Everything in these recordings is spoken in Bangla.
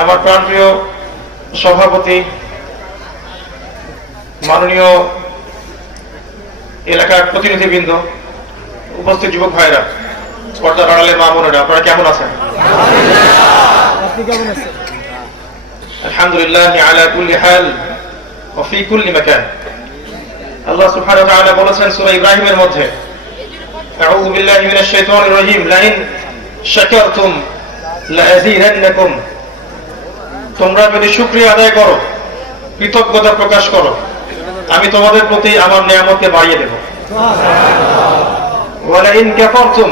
আমার প্রাণপ্রিয় সভাপতি, মাননীয় এলাকার প্রতিনিধিবৃন্দ, উপস্থিত যুবক ভাইরা, পর্দার আড়ালের মা বোনেরা, আপনারা কেমন আছেন? আলহামদুলিল্লাহ আলা কুল্লি হাল ওয়া ফি কুল্লি মাকান। আল্লাহ সুবহানাহু ওয়া তাআলা বলেছেন সূরা ইব্রাহিমের মধ্যে, আউযু বিল্লাহি মিনাশ শাইতানির রাজীম, লাইন শাকারতুম লাযীদান্নাকুম। তোমরা যদি শুকরিয়া আদায় করো, কৃতজ্ঞতা প্রকাশ করো, আমি তোমাদের প্রতি আমার নিয়ামতকে বাড়িয়ে দেব। ওয়া লাইন কাফারতুম,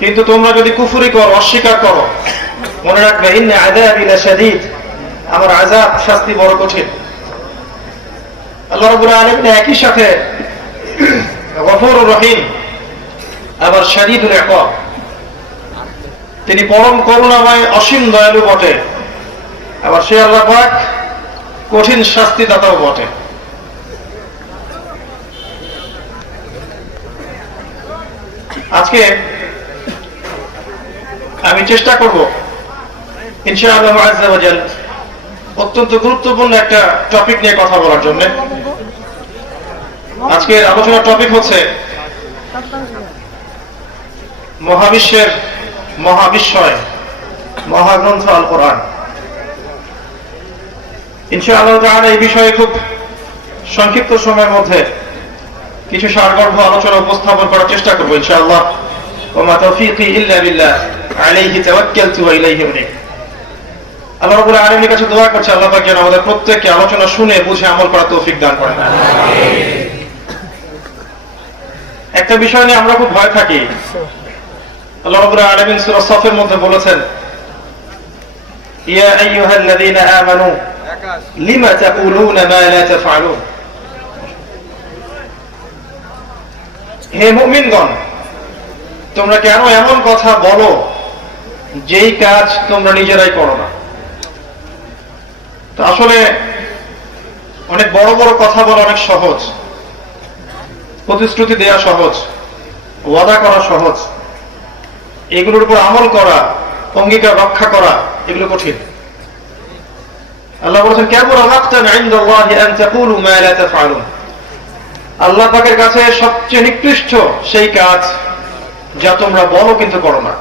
কিন্তু তোমরা যদি কুফরি করো, অস্বীকার করো, মনে রাখবে ইন্না আযাবি লাশাদীদ, আমার আযাব, শাস্তি বড় কঠিন। আল্লাহ রাব্বুল আলামিন একই সাথে গফুরুর রহিম, আবার শাদীদুল ইকাব, তিনি পরম করুণাময়, অসীম দয়ালু বটে, আবার সে আল্লাহ পাক কঠিন শাস্তিদাতাও বটে। আজকে আমি চেষ্টা করব ইনশাআল্লাহ আযজা ওয়া জাল অত্যন্ত গুরুত্বপূর্ণ একটা টপিক নিয়ে কথা বলার জন্য। আজকের আলোচনার টপিক হচ্ছে মহাবিশ্বের মহাবিস্ময়, মহাগ্রন্থ আল কোরআন। ইনশাআল্লাহ তাআলা এই বিষয়ে খুব সংক্ষিপ্ত সময়ের মধ্যে কিছু সারগর্ভ আলোচনা উপস্থাপন করার চেষ্টা করব ইনশাআল্লাহ। ওয়া মা তাওফীকি ইল্লা বিল্লাহ, আলাইহি তাওয়াক্কালতু ওয়া ইলাইহি উনীব। আল্লাহ রাব্বুল আলামিনের কাছে দোয়া করছি আল্লাহ পাক যেন আমাদের প্রত্যেককে আলোচনা শুনে বুঝে আমল করার তৌফিক দান করেন। একটা বিষয় নিয়ে আমরা খুব ভয় থাকি। আল্লাহ রাব্বুল আলামিন সূরা সাফের মধ্যে বলেছেন, ইয়া আইয়ুহাল্লাযীনা আমানু লিমা তাকুলুনা মা লা তাফআলুন। হে মুমিনগণ, তোমরা কেন এমন কথা বলো যেই কাজ তোমরা নিজেরাই করো না? তো আসলে অনেক বড় বড় কথা বলা অনেক সহজ, প্রতিশ্রুতি দেয়া সহজ, ওয়াদা করা সহজ, এগুলোর উপর আমল করা, অঙ্গীকার রক্ষা করা, এগুলো কঠিন। আল্লাহ বলেছেন, কাবুরা মাকতান ইনদাল্লাহি আন তাকুলু মা লা তাফআলুন। আল্লাহ পাকের কাছে সবচেয়ে নিকৃষ্ট সেই কাজ যা তোমরা বলো কিন্তু করো না।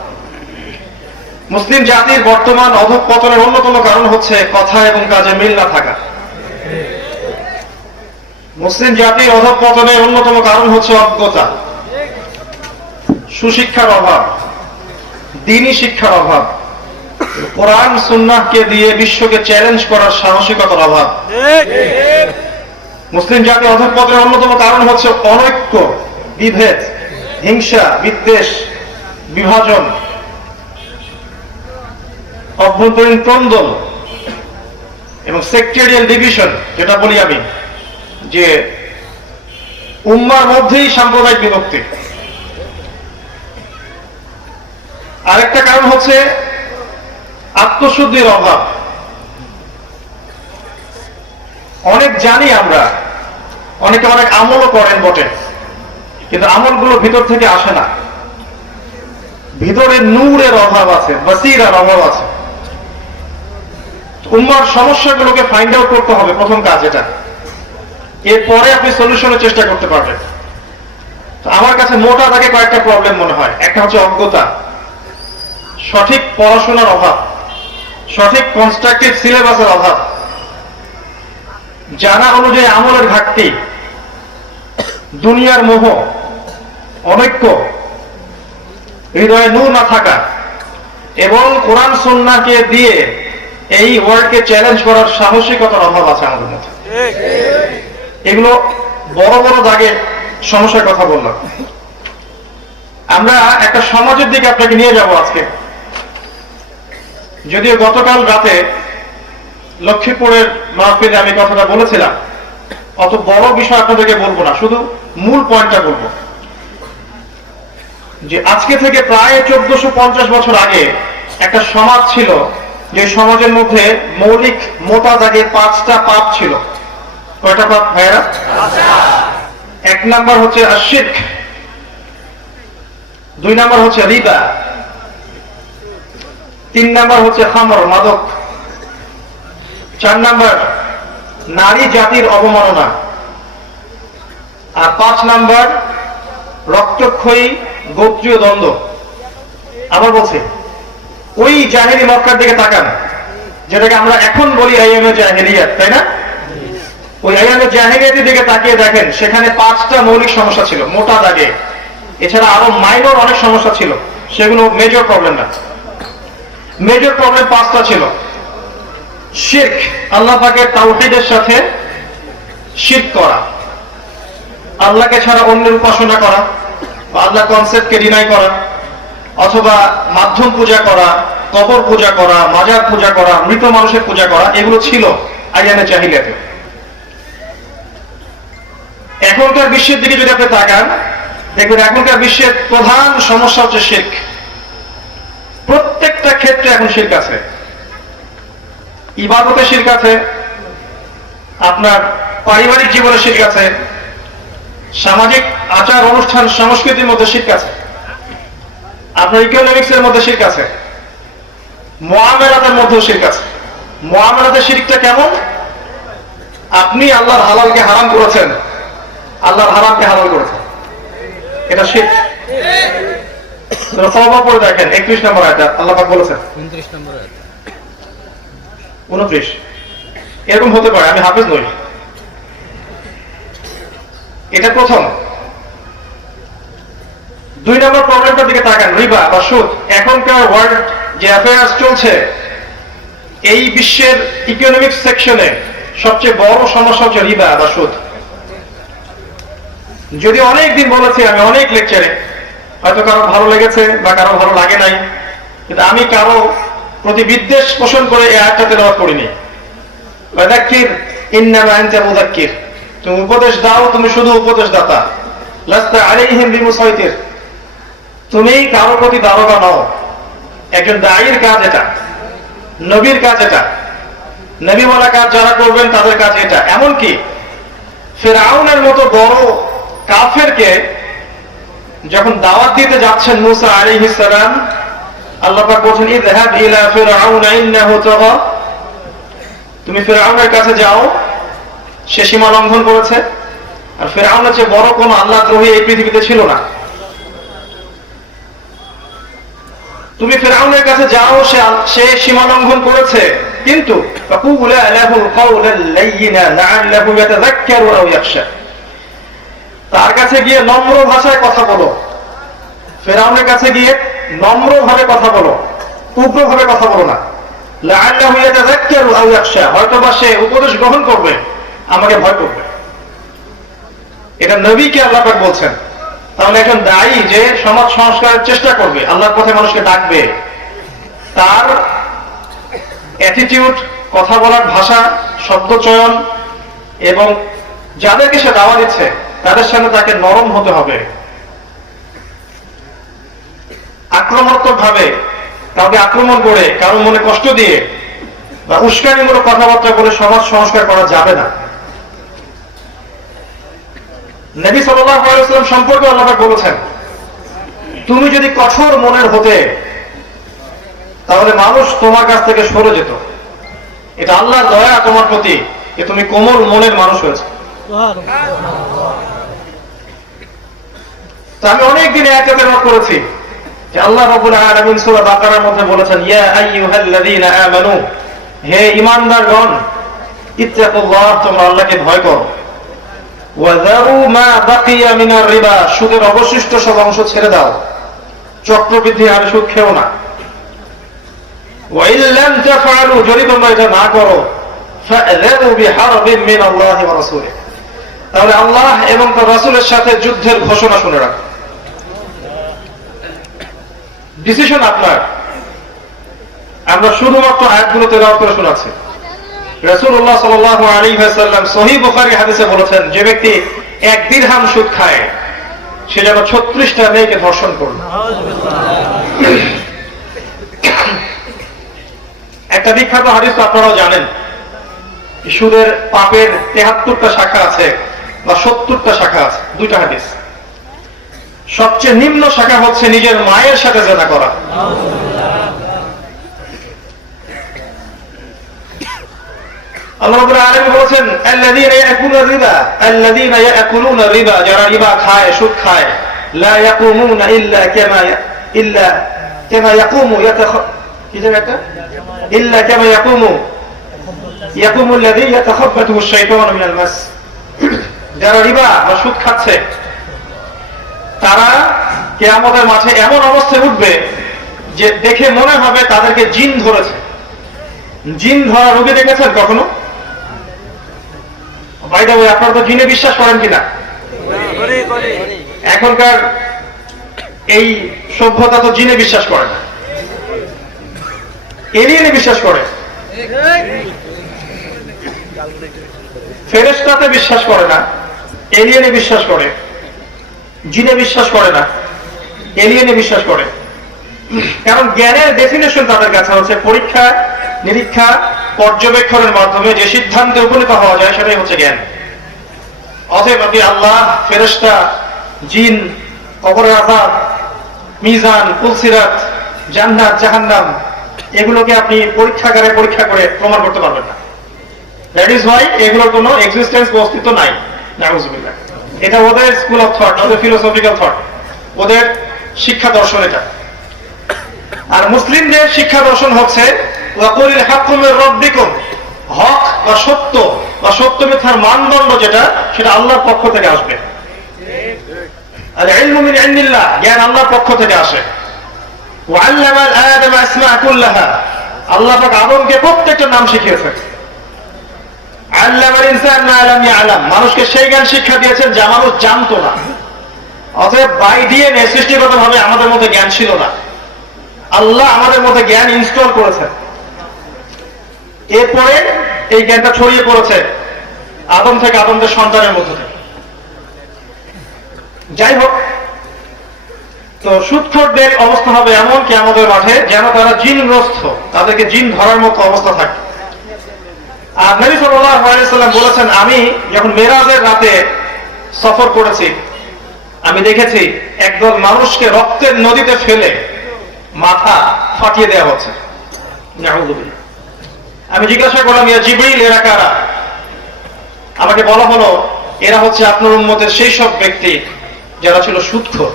মুসলিম জাতির বর্তমান অধঃপতনের অন্যতম কারণ হচ্ছে কথা এবং কাজে মিল না থাকা। মুসলিম জাতির অধঃপতনের অন্যতম কারণ হচ্ছে অজ্ঞতা, সুশিক্ষার অভাব, দ্বীনি শিক্ষার অভাব, কোরআন সুন্নাহকে দিয়ে বিশ্বকে চ্যালেঞ্জ করার সাহসিকতার অভাব। মুসলিম জাতির অধঃপতনের অন্যতম কারণ হচ্ছে অনৈক্য, বিভেদ, হিংসা, বিদ্বেষ, বিভাজন, অভ্যন্তরীণ ক্রন্দন এবং সেক্টেরিয়ান ডিভিশন, যেটা বলি আমি, যে উম্মার মধ্যেই সাম্প্রদায়িক বিভক্তি। আরেকটা কারণ হচ্ছে আত্মশুদ্ধির অভাব। অনেক জানি আমরা, অনেকে অনেক আমলও করেন বটে, কিন্তু আমলগুলো ভিতর থেকে আসে না। ভিতরে নূরের অভাব আছে, বাসীরার অভাব আছে। উম্মার সমস্যাগুলোকে ফাইন্ড আউট করতে হবে, প্রথম কাজ এটা। এরপরে আপনি সলিউশনের চেষ্টা করতে পারবেন। তো আমার কাছে মোটা দাগে কয়েকটা প্রবলেম মনে হয়। একটা হচ্ছে অজ্ঞতা, সঠিক পড়াশোনার অভাব, সঠিক কনস্ট্রাকটিভ সিলেবাসের অভাব, জানা অনুযায়ী আমলের ঘাটতি, দুনিয়ার মোহ, অনৈক্য, হৃদয়ে নূর না থাকা এবং কোরআন সুন্নাহকে দিয়ে এই ওয়ার্ল্ডকে চ্যালেঞ্জ করার সাহসিকতার অভাব আছে আমাদের মধ্যে। এগুলো বড় বড় দাগে সমস্যার কথা বললাম। আমরা একটা সমাজের দিকে আপনাকে নিয়ে যাব আজকে। যদিও গতকাল রাতে লক্ষ্মীপুরের মাহফিলে আমি কথাটা বলেছিলাম, অত বড় বিষয় আপনাদেরকে বলবো না, শুধু মূল পয়েন্টটা বলবো যে আজকে থেকে প্রায় 1450 বছর আগে একটা সমাজ ছিল, যে সমাজের মধ্যে মৌলিক মোটা দাগে 5টা পাপ ছিল। কয়টা পাপ ভাইরা? এক নাম্বার হচ্ছে আশিরক, 2 নাম্বার হচ্ছে রিবা, 3 নাম্বার হচ্ছে খামর, মাদক। 4 নাম্বার নারী জাতির অবমাননা। আর 5 নাম্বার রক্তক্ষয়ী গোত্রীয় দ্বন্দ্ব। আবার বলছি, ওই জাহেলি মক্কার দিকে তাকান, যেটাকে আমরা এখন বলি আইয়ামে জাহেলিয়াত, তাই না? ওই আইয়ামে জাহেলিয়াতের দিকে তাকিয়ে দেখেন, সেখানে 5টা মৌলিক সমস্যা ছিল মোটা দাগে। এছাড়া আরো মাইনর অনেক সমস্যা ছিল, সেগুলো মেজর প্রবলেম না। মেজর প্রবলেম 5টা ছিল। শিরক, আল্লাহ পাকের তাওহীদের সাথে শিরক করা, আল্লাহকে ছাড়া অন্যের উপাসনা করা, বা আল্লাহ কনসেপ্টকে ডিনাই করা, অথবা মাধ্যম পূজা করা, কবর পূজা করা, মাজার পূজা করা, মৃত মানুষের পূজা করা, এগুলো ছিল আইয়ামে জাহিলিয়াতে। এখনকার বিশ্বের দিকে যদি আপনি তাকান, দেখবেন এখনকার বিশ্বের প্রধান সমস্যা হচ্ছে শিরক। প্রত্যেকটা ক্ষেত্রে এখন শিরক আছে। ইবাদতে শিরক আছে, আপনার পারিবারিক জীবনে শিরক আছে, সামাজিক আচার অনুষ্ঠান সংস্কৃতির মধ্যে শিরক আছে, আপনার ইকোনমিক্স এর মধ্যে শিরক আছে, মুআমালাতের মধ্যেও শিরক আছে। মুআমালাতের শিরকটা কেমন? আপনি আল্লাহর হালালকে হারাম করেছেন, আল্লাহর হারামকে হালাল করেছেন, এটা শিরক। তওবা পড়ে দেখেন 31 নম্বর আয়াত, আল্লাহ পাক বলেছেন 29 নম্বর আয়াত, 29। এরকম হতে পারে, আমি হাফেজ নই। এটা প্রথম। 2 নম্বর প্রবলেমটার দিকে তাকান, রিবা বা সুদ। এখনকার ওয়ার্ল্ড যে অ্যাফেয়ার্স চলছে, এই বিশ্বের ইকোনমিক্স সেকশনে সবচেয়ে বড় সমস্যা হচ্ছে রিবা বা সুদ। যদি অনেক দিন বলেছি আমি অনেক লেকচারে, হয়তো কারো ভালো লেগেছে বা কারো ভালো লাগে নাই, কিন্তু আমি কারো প্রতি বিদ্বেষ পোষণ করে এই আয়াতটা তেলাওয়াত করিনি। ওয়াযাক্কির ইন্নামা আনতা মুযাক্কির, তুমি উপদেশ দাও, তুমি শুধু উপদেশদাতা। লাস্তা আলাইহিম বিমুসাইতির, তুমি কারো প্রতি দারোগা নও। একজন দায়ীর কাজ এটা, নবীর কাজ এটা, নবী বলা কাজ যারা করবেন তাদের কাজ এটা। এমনকি ফিরআউনের মতো বড় কাফেরকে যখন দাওয়াত দিতে যাচ্ছেন মুসা আলাইহিস সালাম, আল্লাহ পাক বলেন ইযহাব ইলা ফিরআউনা ইন্নাহু তাগা, তুমি ফিরআউনের কাছে যাও, সে সীমা লঙ্ঘন করেছে। আর ফিরআউনের চেয়ে বড় কোন আল্লাহদ্রোহী এই পৃথিবীতে ছিল না। তুমি ফিরআউনের কাছে যাও, সে সীমা লঙ্ঘন করেছে, কিন্তু ফাকুলা লাহুল কাওলাল লাইয়িনা লাআল্লাহু ইয়াতাযাক্কারু আও ইয়াখশা, তার কাছে গিয়ে নম্র ভাষায় কথা বলো। ফিরআউনের কাছে গিয়ে নম্রভাবে কথা বলো, উগ্রভাবে কথা বলো না। লাআল্লাহু ইয়াতাযাক্কারু আও ইয়াখশা, হয়তোবা সে উপদেশ গ্রহণ করবে, আমাকে ভয় করবে। এটা নবীকে আল্লাহ পাক বলছেন। তাহলে একজন দায়ী যে সমাজ সংস্কারের চেষ্টা করবে, আল্লাহর পথে মানুষকে ডাকবে, তার অ্যাটিটিউড, কথা বলার ভাষা, শব্দ চয়ন এবং যাদেরকে সে দাওয়া দিচ্ছে তাদের সামনে তাকে নরম হতে হবে। আক্রমণাত্মক ভাবে কাউকে আক্রমণ করে, কারো মনে কষ্ট দিয়ে বা উস্কানিমূলক কথাবার্তা বলে সমাজ সংস্কার করা যাবে না। নবী সাল্লাল্লাহু আলাইহি ওয়াসাল্লাম সম্পর্কে আল্লাহ পাক বলেছেন, তুমি যদি কঠোর মনের হতে, তাহলে মানুষ তোমার কাছ থেকে সরে যেত। এটা আল্লাহর দয়া তোমার প্রতি, যে তুমি কোমল মনের মানুষ হয়েছে। তো আমি অনেকদিন আয়াতে তেলাওয়াত করেছি যে আল্লাহ রাব্বুল আলামিন সূরা বাকারার মধ্যে বলেছেন, ইয়া আইয়ুহাল্লাযীনা আমানু, হে ঈমানদারগণ, ইত্তাকুল্লাহ, তোমরা আল্লাহকে ভয় করো। ওয়াযারু মা বাকিয়া মিনার রিবা, সুদের অবশিষ্ট সব অংশ ছেড়ে দাও, চক্রবৃদ্ধি হারে সুদ খেও না। ওয়া ইল্লাম তাফআলু, যদি তোমরা এটা না করো, ফাযারু বিহারবিন মিনাল্লাহি ওয়া রাসূলিহি, তাহলে আল্লাহ এবং তার রাসূলের সাথে যুদ্ধের ঘোষণা শুনে রাখো। ডিসিশন আপনার। আমরা শুধুমাত্র আয়াতগুলো তেলাওয়াত করে শোনাচ্ছি। রাসূলুল্লাহ সাল্লাল্লাহু আলাইহি ওয়াসাল্লাম সহিহ বুখারী হাদিসে বলেছেন, যে ব্যক্তি 1 দিরহাম সুদ খায়, সে যেন 36টা মেয়েকে ধর্ষণ করল। একটা বিখ্যাত হাদিস তো আপনারাও জানেন, সুদের পাপের 73টা শাখা আছে বা 70টা শাখা আছে। 2টা হাদিস। সবচেয়ে নিম্ন শাখা হচ্ছে নিজের মায়ের সাথে জেনা করা। আল্লাহ রাব্বুল আলামিন বলেছেন আল্লাযীনা ইয়াকুলুনা রিবা, যারা রিবা খায়, সুদ খায়, লা ইয়াকুমুনা ইল্লা কামা ইয়াকুমু আল্লাযী ইয়াতাখাব্বাতুহু আশ-শাইতানু মিনাল মাস। যারা রিবা বা সুদ খাচ্ছে তারা কিয়ামতের মাঠে এমন অবস্থায় উঠবে যে দেখে মনে হবে তাদেরকে জিন ধরেছে। জিন ধরা রোগী দেখেছেন কখনো? বাই দ্য ওয়ে, আপনারা তো জিনে বিশ্বাস করেন কিনা? এখনকার এই সভ্যতা তো জিনে বিশ্বাস করে না, এলিয়েনে বিশ্বাস করে। ফেরেশতাতে বিশ্বাস করে না, এলিয়েনে বিশ্বাস করে। জিনে বিশ্বাস করে না, এলিয়েনে বিশ্বাস করে। কারণ জ্ঞানের ডেফিনেশন তাদের কাছে হচ্ছে পরীক্ষা নিরীক্ষা পর্যবেক্ষণের মাধ্যমে যে সিদ্ধান্তে উপনীত হওয়া যায় সেটাই হচ্ছে জ্ঞান। অতএব আপনি আল্লাহ, ফেরেশতা, জিন, কবরের আযাব, মিজান, পুলসিরাত, জান্নাত, জাহান্নাম এগুলোকে আপনি পরীক্ষাগারে পরীক্ষা করে প্রমাণ করতে পারবেন না। দ্যাট ইজ ওয়াই এগুলোর কোনো এক্সিস্টেন্স বা অস্তিত্ব নাই। নাউযুবিল্লাহ। এটা ওদের স্কুল অফ থট, ওদের ফিলোসফিক্যাল থট, ওদের শিক্ষা দর্শন এটা। আর মুসলিমদের শিক্ষা দর্শন হচ্ছে ওয়াকুলিল হাক্কু মির রাব্বিকুম, হক বা সত্য বা সত্য মিথ্যার মানদণ্ড যেটা সেটা আল্লাহর পক্ষ থেকে আসবে। আল ইলমু মিন ইনদিল্লাহ, জ্ঞান আল্লাহর পক্ষ থেকে আসে। ওয়া আল্লামা আদম আসমা কুল্লাহা, আল্লাহ পাক আদমকে প্রত্যেকটা নাম শিখিয়েছেন। আল্লামাল ইনসান মা লাম ইয়ালাম, মানুষকে সেই জ্ঞান শিক্ষা দিয়েছেন যা মানুষ জানতো না। অতএব বাই ডিএনএ সৃষ্টিগতভাবে আমাদের মধ্যে জ্ঞান ছিল না, আল্লাহ আমাদের মধ্যে জ্ঞান ইনস্টল করেছেন। এরপরে এই জ্ঞানটা ছড়িয়ে পড়েছে আদম থেকে আদমদের সন্তানের মধ্যে থেকে। যাই হোক, তো সুদখোরদের অবস্থা হবে এমন কিয়ামতের মাঠে যেন তারা জিনগ্রস্ত, তাদেরকে জিন ধরার মতো অবস্থা থাকে। আর নবী সাল্লাল্লাহু আলাইহি ওয়াসাল্লাম বলেছেন, আমি যখন মেরাজের রাতে সফর করেছি আমি দেখেছি একদল মানুষকে রক্তের নদীতে ফেলে মাথা ফাটিয়ে দেওয়া হচ্ছে। নাউযুবিল্লাহ। আমি জিজ্ঞাসা করলাম, ইয়া জিবরিল, এরা কারা? আমাকে বলা হলো এরা হচ্ছে আপনার উম্মতের সেই সব ব্যক্তি যারা ছিল সুদখোর।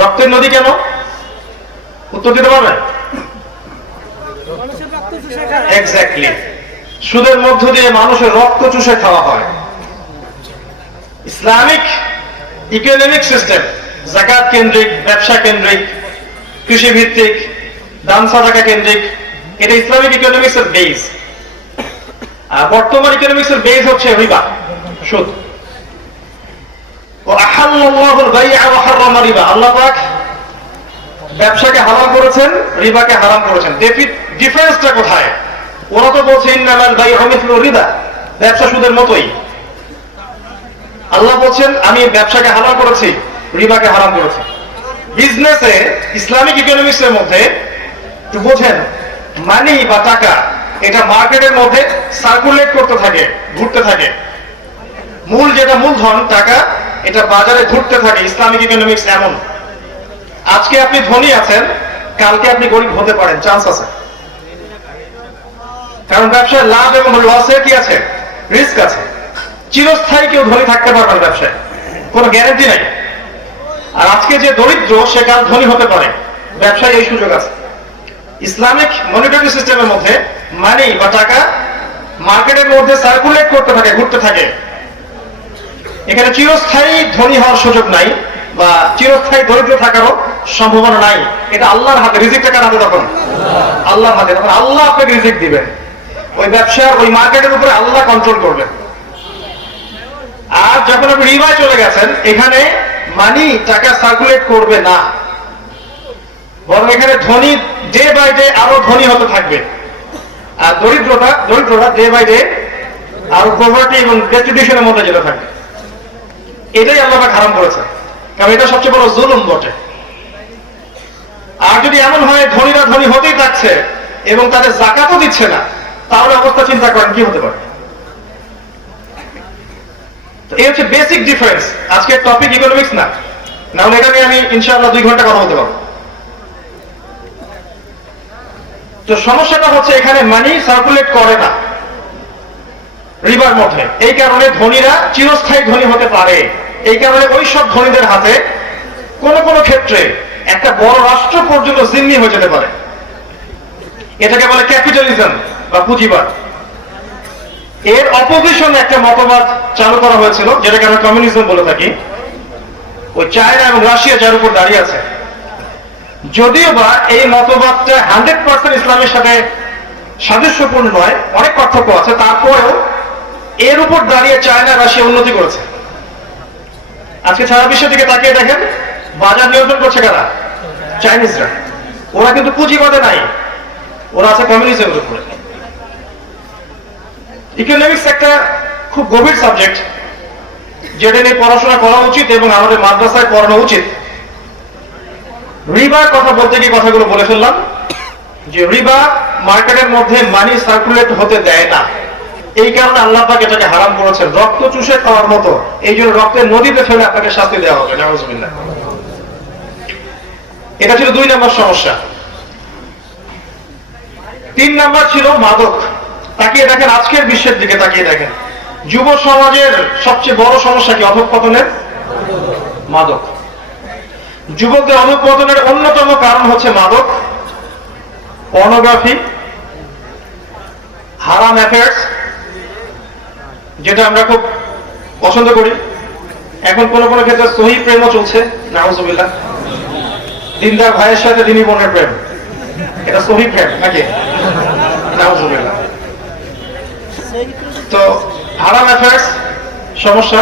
রক্তের নদী কেন? উত্তর দিতে পারবেন? এক্স্যাক্টলি, সুদের মধ্য দিয়ে মানুষের রক্ত চুষে খাওয়া হয়। ইসলামিক ইকোনমিক সিস্টেম যাকাত কেন্দ্রিক, ব্যবসা কেন্দ্রিক, কৃষি ভিত্তিক, দান সাদাকা কেন্দ্রিক, এটা ইসলামিক ইকোনমিক্স এর বেস। আর বর্তমান ইকোনমিক্স এর বেস হচ্ছে রিবা, সুদ। ও আহাল্লাল্লাহুল বাই'a ওয়া হারামা রিবা, আল্লাহ পাক ব্যবসাকে হালাল করেছেন, রিবাকে হারাম করেছেন। ডিফারেন্সটা কোথায়? ওরা তো বলছে ইন্নামাল বাই'উ মিসলু রিবা, ব্যবসা সুদের মতোই। আল্লাহ বলছেন আমি ব্যবসাকে হালাল করেছি, রিবাকে হারাম করেছি। বিজনেসে ইসলামিক ইকোনমিক্স এর মধ্যে একটু বোঝেন, মানি বা টাকা এটা মার্কেটের মধ্যে সার্কুলেট করতে থাকে, ঘুরতে থাকে। মূল যেটা মূলধন টাকা, এটা বাজারে ঘুরতে থাকে। ইসলামিক ইকোনমিক্স এমন, আজকে আপনি ধনী আছেন, কালকে আপনি গরিব হতে পারেন, চান্স আছে। কারণ ব্যবসায় লাভ এবং লসের কি আছে? রিস্ক আছে। চিরস্থায়ী কেউ ধনী থাকতে পারবে না ব্যবসায়, কোনো গ্যারান্টি নাই। আর আজকে যে দরিদ্র সে কাল ধনী হতে পারে, ব্যবসায় এই সুযোগ আছে। ইসলামিক মনিটারি সিস্টেমের মধ্যে মানি বা টাকা মার্কেটের মধ্যে সার্কুলেট করতে থাকে, ঘুরতে থাকে। এখানে চিরস্থায়ী ধনী হওয়ার সুযোগ নাই বা চিরস্থায়ী দরিদ্র থাকারও সম্ভাবনা নাই। এটা আল্লাহর হাতে। রিজিকটা কার হাতে? তখন আল্লাহর হাতে। তখন আল্লাহ আপনাকে রিজিক দিবেন। ওই ব্যবসার ওই মার্কেটের উপরে আল্লাহ কন্ট্রোল করবেন। আর যখন আপনি রিবায় চলে গেছেন, এখানে মানি টাকা সার্কুলেট করবে না, বরং এখানে ধনী ডে বাই ডে আরো ধনী হতে থাকবে। আর দরিদ্ররা ডে বাই ডে আরো পভার্টি এবং ডেস্টিটিউশনের মধ্যে যেতে থাকবে। এটাই আল্লাহ পাক হারাম করেছে, কারণ এটা সবচেয়ে বড় জুলুম বটে। আর যদি এমন হয় ধনীরা ধনী হতেই থাকছে এবং তাদের যাকাতও দিচ্ছে না, তাহলে অবস্থা চিন্তা করেন কি হতে পারে। এই হচ্ছে বেসিক ডিফারেন্স। আজকের টপিক ইকোনমিক্স না, নাহলে এটা নিয়ে আমি ইনশাআল্লাহ 2 ঘন্টা কথা বলতে পারবো। তো সমস্যাটা হচ্ছে এখানে মানি সার্কুলেট করে না, রিবার মধ্যে। এই কারণে ধনীরা চিরস্থায়ী ধনী হতে পারে। এই কারণে ওই সব ধনীদের হাতে কোন কোন ক্ষেত্রে একটা বড় রাষ্ট্র পর্যন্ত জিম্মি হয়ে যেতে পারে। এটাকে বলে ক্যাপিটালিজম বা পুঁজিবাদ। এর অপোজিশনে একটা মতবাদ চালু করা হয়েছিল, যেটাকে আমরা কমিউনিজম বলে থাকি। ওই চায়না এবং রাশিয়া যার উপর দাঁড়িয়ে আছে, যদিও বা এই মতবাদটা 100% ইসলামের সাথে সাদৃশ্যপূর্ণ নয়, অনেক পার্থক্য আছে, তারপরেও এর উপর দাঁড়িয়ে চায়না রাশিয়া উন্নতি করেছে। আজকে সারা বিশ্বের দিকে তাকিয়ে দেখেন, বাজার নিয়ন্ত্রণ করছে কারা? চাইনিজরা। ওরা কিন্তু পুঁজিবাদে নাই, ওরা আছে কমিউনিজমের উপরে। ইকোনমিক্স একটা খুব গভীর সাবজেক্ট, যেটা নিয়ে পড়াশোনা করা উচিত এবং আমাদের মাদ্রাসায় পড়ানো উচিত। রিবার কথা বলতে গিয়ে কথাগুলো বলে ফেললাম, যে রিবা মার্কেটের মধ্যে মানি সার্কুলেট হতে দেয় না। এই কারণে আল্লাহ পাক এটাকে হারাম করেছেন, রক্ত চুষে খাওয়ার মতো। এই জন্য রক্তের নদীতে ফেলে আপনাকে শাস্তি দেওয়া হবে, নাউজুবিল্লাহ। এটা ছিল 2 নম্বর সমস্যা। 3 নম্বর ছিল মাদক। তাকিয়ে দেখেন, আজকের বিশ্বের দিকে তাকিয়ে দেখেন, যুব সমাজের সবচেয়ে বড় সমস্যা কি? অধঃপতনের মাদক। যুবকদের অধঃপতনের অন্যতম কারণ হচ্ছে মাদক, পর্নোগ্রাফি, হারাম অ্যাফেয়ার্স, যেটা আমরা খুব পছন্দ করি। এখন কোন কোন ক্ষেত্রে সহি প্রেমও চলছে, নাউজুবিল্লাহ। দিনদার ভাইয়ের সাথে দিনী বোনের প্রেম, এটা সহি প্রেম নাকি? নাউজুবিল্লাহ। তো হারাম অ্যাফেয়ার্স সমস্যা।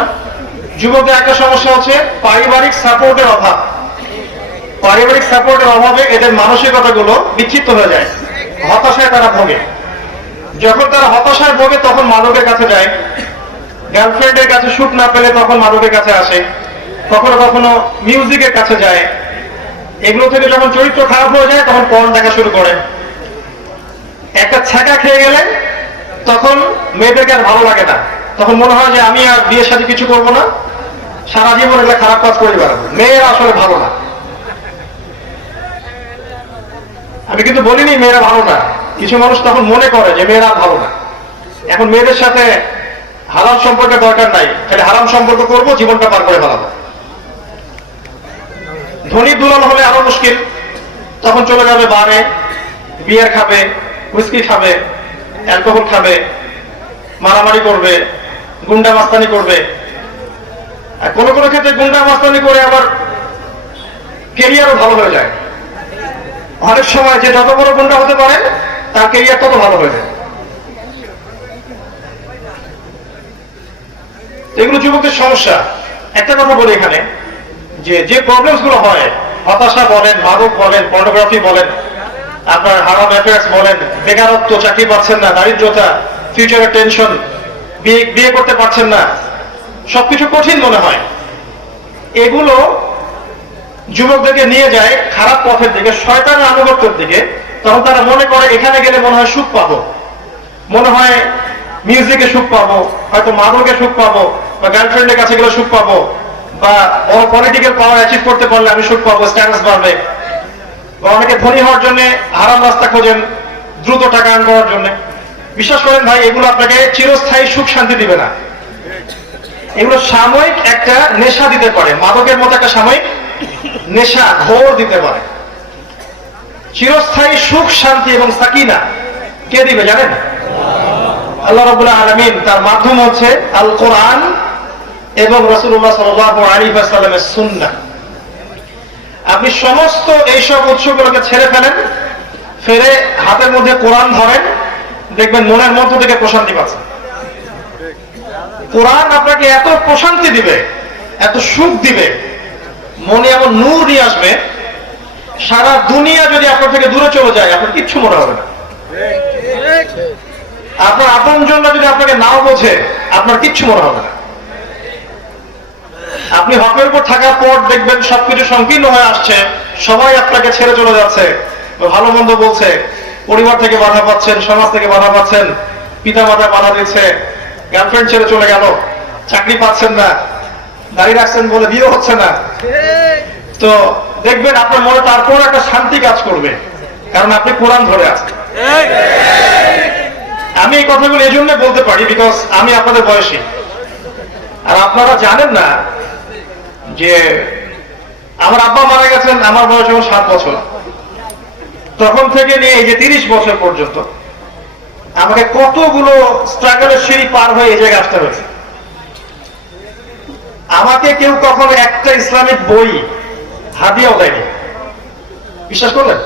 যুবকদের একটা সমস্যা হচ্ছে পারিবারিক সাপোর্টের অভাব। পারিবারিক সাপোর্টের অভাবে এদের মানসিকতাগুলো বিক্ষিপ্ত হয়ে যায়, হতাশায় তারা ভোগে। যখন তারা হতাশায় ভোগে তখন মাদকের কাছে যায়। গার্লফ্রেন্ডের কাছে সুখ না পেলে তখন মাদকের কাছে আসে, কখনো কখনো মিউজিকের কাছে যায়। এগুলো থেকে যখন চরিত্র খারাপ হয়ে যায় তখন পর্ন দেখা শুরু করে। একটা ছ্যাঁকা খেয়ে গেলে তখন মেয়েদেরকে আর ভালো লাগে না, তখন মনে হয় যে আমি আর বিয়ের সাথে কিছু করবো না, সারা জীবন এগুলো খারাপ কাজ করে বেড়াবো। মেয়েরা আসলে ভালো না। আমি কিন্তু বলিনি মেয়েরা ভালো না, কিছু মানুষ তখন মনে করে যে মেয়েরা ভালো না। এখন মেয়েদের সাথে হারাম সম্পর্কের দরকার নাই, খালি হারাম সম্পর্ক করবো, জীবনটা পার করে ফেলাবো। ধনী দুলাল হলে আরো মুশকিল, তখন চলে যাবে বারে, বিয়ার খাবে, হুইস্কি খাবে, অ্যালকোহল খাবে, মারামারি করবে, গুন্ডা মাস্তানি করবে। আর কোন কোন ক্ষেত্রে গুন্ডা মাস্তানি করে আবার কেরিয়ারও ভালো হয়ে যায়। অনেক সময় যে যত বড় গুন্ডা হতে পারে তার কেরিয়ার তত ভালো হয়ে যায়। এগুলো যুবকদের সমস্যা। একটা কথা বলি এখানে, যে প্রবলেমস গুলো হয়, হতাশা বলেন, মাদক বলেন, পর্নোগ্রাফি বলেন, আপনার হারাম অ্যাফেয়ার্স বলেন, বেকারত্ব, চাকরি পাচ্ছেন না, দারিদ্রতা, ফিউচারের টেনশন, বিয়ে করতে পারছেন না, সবকিছু কঠিন মনে হয়। এগুলো যুবকদেরকে নিয়ে যায় খারাপ পথের দিকে, শয়তানের আনুগত্যের দিকে। তখন তারা মনে করে এখানে গেলে মনে হয় সুখ পাবো, মনে হয় মিউজিকে সুখ পাবো, হয়তো মাদকে সুখ পাবো, বা গার্লফ্রেন্ডের কাছে গেলে সুখ পাবো, বা বড় পলিটিক্যাল পাওয়ার অ্যাচিভ করতে পারলে আমি সুখ পাবো, স্ট্যাটাস বাড়বে। বা অনেকে ধনী হওয়ার জন্য হারাম রাস্তা খোঁজেন, দ্রুত টাকা আর্ন করার জন্য। বিশ্বাস করেন ভাই, এগুলো আপনাকে চিরস্থায়ী সুখ শান্তি দিবে না। এগুলো সাময়িক একটা নেশা দিতে পারে, মাদকের মতো একটা সাময়িক নেশা, ঘোর দিতে পারে। চিরস্থায়ী সুখ শান্তি এবং সাকিনা কে দিবে জানেন? আল্লাহ রাব্বুল আলামিন। তার মাধ্যম হচ্ছে আল কোরআন এবং রাসূলুল্লাহ সাল্লাল্লাহু আলাইহি ওয়াসাল্লামের সুন্নাহ। আপনি সমস্ত এইসব উৎসগুলোকে ছেড়ে ফেলেন, ফেরে হাতের মধ্যে কোরআন ধরেন, দেখবেন মনের মধ্য থেকে প্রশান্তি পাচ্ছেন। কোরআন আপনাকে এত প্রশান্তি দিবে, এত সুখ দিবে, মনে এমন নূর নিয়ে আসবে, সারা দুনিয়া যদি আপনার থেকে দূরে চলে যায় আপনার কিচ্ছু মনে হবে না। আপনার আপনজনরা যদি আপনাকে নাও বোঝে আপনার কিচ্ছু মনে হবে না। আপনি হকের উপর থাকার পর দেখবেন সবকিছু সংকীর্ণ হয়ে আসছে, সবাই আপনাকে ছেড়ে চলে যাচ্ছে, ভালো মন্দ বলছে, পরিবার থেকে বাধা পাচ্ছেন, সমাজ থেকে বাধা পাচ্ছেন, পিতা মাতা বাধা দিচ্ছে, গার্লফ্রেন্ড ছেড়ে চলে গেল, চাকরি পাচ্ছেন না, দাঁড়িয়ে রাখছেন বলে বিয়ে হচ্ছে না। তো দেখবেন আপনার মনে তারপর একটা শান্তি কাজ করবে, কারণ আপনি কোরআন ধরে আছেন। আমি এই কথাগুলো এই জন্য বলতে পারি বিকজ আমি আপনাদের বয়সী, আর আপনারা জানেন না যে আমার আব্বা মারা গেছেন আমার বয়স যখন 7 বছর, তখন থেকে নিয়ে এই যে 30 বছর পর্যন্ত আমাকে কতগুলো স্ট্রাগলের সিঁড়ি পার হয়ে এই জায়গায় আসতে হয়েছে। আমাকে কেউ কখনো একটা ইসলামিক বই হাদিয়াও দেয়নি, বিশ্বাস করলেন?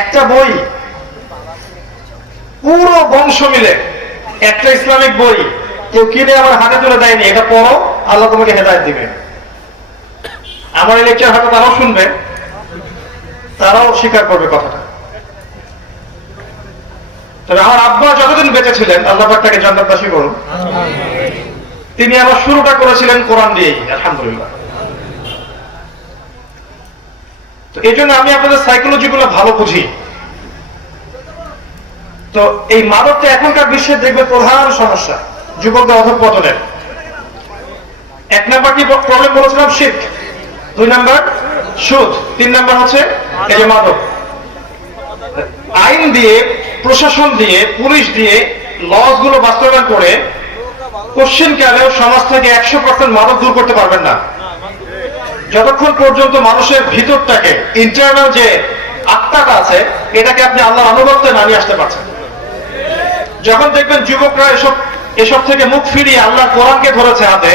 একটা বই, পুরো বংশ মিলে একটা ইসলামিক বই কেউ কিনে আমার হাতে তুলে দেয়নি, এটা পড়ো আল্লাহ তোমাকে হেদায়েত দিবে। আমার এই লেকচার হয়তো তারাও শুনবে, তারাও স্বীকার করবে কথাটা। তবে আমার আব্বা যতদিন বেঁচে ছিলেন, আল্লাহ পাক তাকে জান্নাতবাসী করুন, তিনি আমার শুরুটা করেছিলেন কোরআন দিয়েই, আলহামদুলিল্লাহ। তো এই জন্য আমি আপনাদের সাইকোলজি গুলো ভালো বুঝি। তো এই মাদকটা এখনকার বিশ্বে দেখবে প্রধান সমস্যা যুবকদের অধঃপতনের। 1 নাম্বার কি প্রবলেম বলেছিলাম? শিরক। 2 নাম্বার সুদ। 3 নাম্বার হচ্ছে এই যে মাদক। আইন দিয়ে, প্রশাসন দিয়ে, পুলিশ দিয়ে লস গুলো বাস্তবায়ন করে কোশ্চেনকালেও সমাজ থেকে 100% মাদক দূর করতে পারবেন না যতক্ষণ পর্যন্ত মানুষের ভিতরটাকে, ইন্টারনাল যে আত্মাটা আছে, এটাকে আপনি আল্লাহর আনুগত্যে নামিয়ে আসতে পারছেন। যখন দেখবেন যুবকরা এসব থেকে মুখ ফিরিয়ে আল্লাহর কোরআনকে ধরেছে হাতে,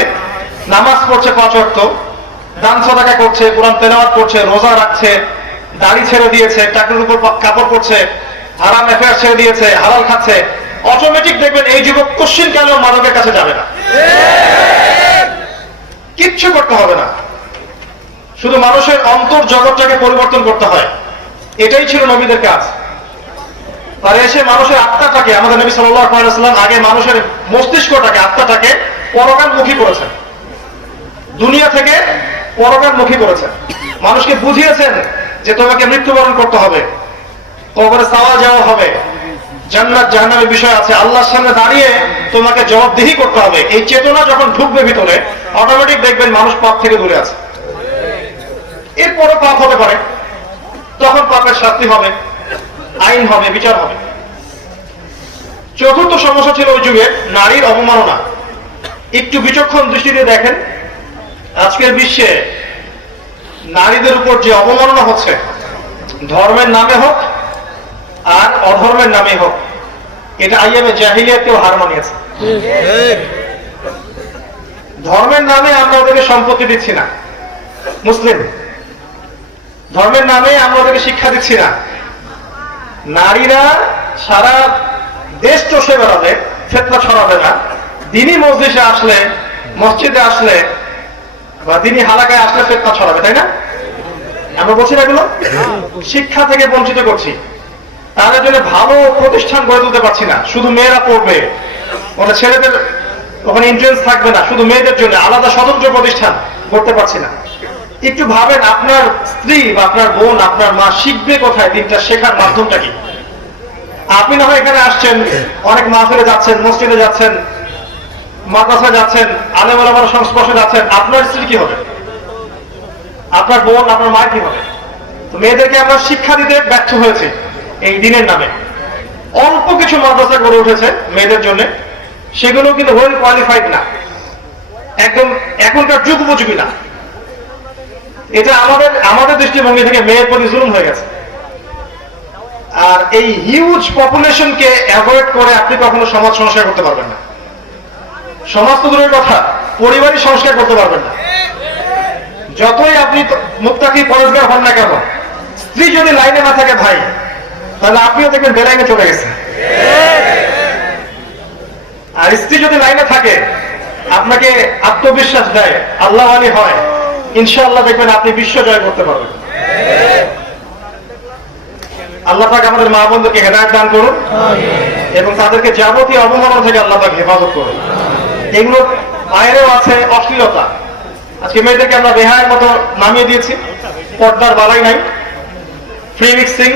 নামাজ পড়ছে 5 ওয়াক্ত, দান সাদাকা করছে, কোরআন তেলাওয়াত করছে, রোজা রাখছে, দাড়ি ছেড়ে দিয়েছে, টাকনুর উপর কাপড় পরছে, হারাম অ্যাফেয়ার ছেড়ে দিয়েছে, হালাল খাচ্ছে, অটোমেটিক দেখবেন এই যুবক কোশ্চেনকালেও মাদকের কাছে যাবে না। কিচ্ছু করতে হবে না, শুধু মানুষের অন্তর জগৎটাকে পরিবর্তন করতে হয়। এটাই ছিল নবীদের কাজ। আর এসে মানুষের আত্মাটাকে, আমাদের নবী সাল্লাল্লাহু আলাইহি ওয়াসাল্লাম আগে মানুষের মস্তিষ্কটাকে, আত্মাটাকে পরকালমুখী করেছেন, দুনিয়া থেকে পরকালমুখী করেছেন। মানুষকে বুঝিয়েছেন যে তোমাকে মৃত্যুবরণ করতে হবে, কবরে সাওয়াল যাওয়া হবে, জান্নাত জাহান্নামের বিষয় আছে, আল্লাহর সামনে দাঁড়িয়ে তোমাকে জবাবদিহি করতে হবে। এই চেতনা যখন ঢুকবে ভিতরে, অটোমেটিক দেখবেন মানুষ পাপ থেকে দূরে আছে। এরপরে পাপ হতে পারে, তখন পাপের শাস্তি হবে, আইন হবে, বিচার হবে। চতুর্থ সমস্যা ছিল ওই যুগে নারীর অবমাননা। একটু বিচক্ষণ দৃষ্টি দিয়ে দেখেন, আজকের বিশ্বে নারীদের উপর যে অবমাননা হচ্ছে, ধর্মের নামে হোক আর অধর্মের নামে হোক, এটা আইয়ামে জাহিলিয়াতকেও হার মানিয়েছে। ধর্মের নামে আমরা ওদেরকে সম্পত্তি দিচ্ছি না, মুসলিম ধর্মের নামে আমরা ওদেরকে শিক্ষা দিচ্ছি না। নারীরা সারা দেশ চষে বেড়াবে, ফিতনা ছড়াবে না, দিনই মসজিদে আসলে, মসজিদে আসলে বা দিনই হালাকায় আসলে ফিতনা ছড়াবে, তাই না? আমরা বলছি না এগুলো? শিক্ষা থেকে বঞ্চিত করছি, তাদের জন্য ভালো প্রতিষ্ঠান গড়ে তুলতে পারছি না। শুধু মেয়েরা পড়বে, ওখানে ছেলেদের ওখানে এন্ট্রান্স থাকবে না, শুধু মেয়েদের জন্য আলাদা স্বতন্ত্র প্রতিষ্ঠান করতে পারছি না। একটু ভাবেন, আপনার স্ত্রী বা আপনার বোন, আপনার মা শিখবে কোথায়? দিনটা শেখার মাধ্যমটা কি? আপনি না হয় এখানে আসছেন, অনেক মাহফিলে যাচ্ছেন, মসজিদে যাচ্ছেন, মাদ্রাসায় যাচ্ছেন, আলেম ওলামার সংস্পর্শে যাচ্ছেন, আপনার স্ত্রী কি হবে? আপনার বোন, আপনার মা কি হবে? তো মেয়েদেরকে আমরা শিক্ষা দিতে ব্যর্থ হয়েছে এই দিনের নামে। অল্প কিছু মাদ্রাসা গড়ে উঠেছে মেয়েদের জন্য, সেগুলো কিন্তু ওয়েল কোয়ালিফাইড না, একদম এখনকার যুগ উপযোগী না। এটা আমাদের দৃষ্টিভঙ্গি থেকে মেয়ের প্রতি জুলুম হয়ে গেছে। আর এই হিউজ পপুলেশনকে অ্যাভয়েড করে আপনি কখনো সমাজ সংস্কার করতে পারবেন না। সমাজ তো দূরের কথা, পরিবারই সংস্কার করতে পারবেন না। যতই আপনি মুত্তাকি পরেজগার হন না কেন, স্ত্রী যদি লাইনে না থাকে ভাই, তাহলে আপনিও দেখবেন বেলাইনে চলে গেছে। আর স্ত্রী যদি লাইনে থাকে, আপনাকে আত্মবিশ্বাস দেয়, আল্লাহ ওয়ালি হয়, ইনশাআল্লাহ দেখবেন আপনি বিশ্ব জয় করতে পারবেন। আল্লাহ পাক আমাদের মা বোনদেরকে হেদায়েত দান করুন এবং তাদেরকে যাবতীয় অবমাননা থেকে আল্লাহ পাক হেফাজত করুন। এগুলো বাইরেও আছে অশ্লীলতা। আজকে মেয়েদেরকে আমরা বেহায়ের মতো নামিয়ে দিয়েছি, পর্দার বালাই নাই, ফ্রি মিক্সিং,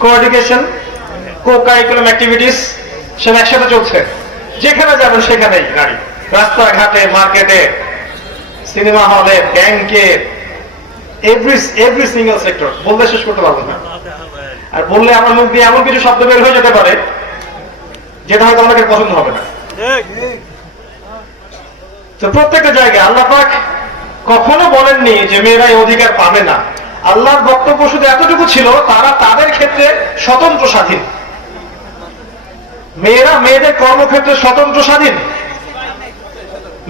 কো এডুকেশন, কো কারিকুলাম অ্যাক্টিভিটিস সব একসাথে চলছে। যেখানে যাবেন সেখানেই নারী, রাস্তাঘাটে, মার্কেটে, সিনেমা হলে, ব্যাংকে, এভরি সিঙ্গেল সেক্টর, বলতে শেষ করতে পারবো না। আর বললে আমার মুখ দিয়ে এমন কিছু শব্দ বের হয়ে যেতে পারে যেটা হয়তো অনেকের পছন্দ হবে না। তো প্রত্যেকটা জায়গায় আল্লাহ পাক কখনো বলেননি যে মেয়েরা এই অধিকার পাবে না। আল্লাহর বক্তব্য শুধু এতটুকু ছিল, তারা তাদের ক্ষেত্রে স্বতন্ত্র স্বাধীন। মেয়েরা মেয়েদের কর্মক্ষেত্রে স্বতন্ত্র স্বাধীন,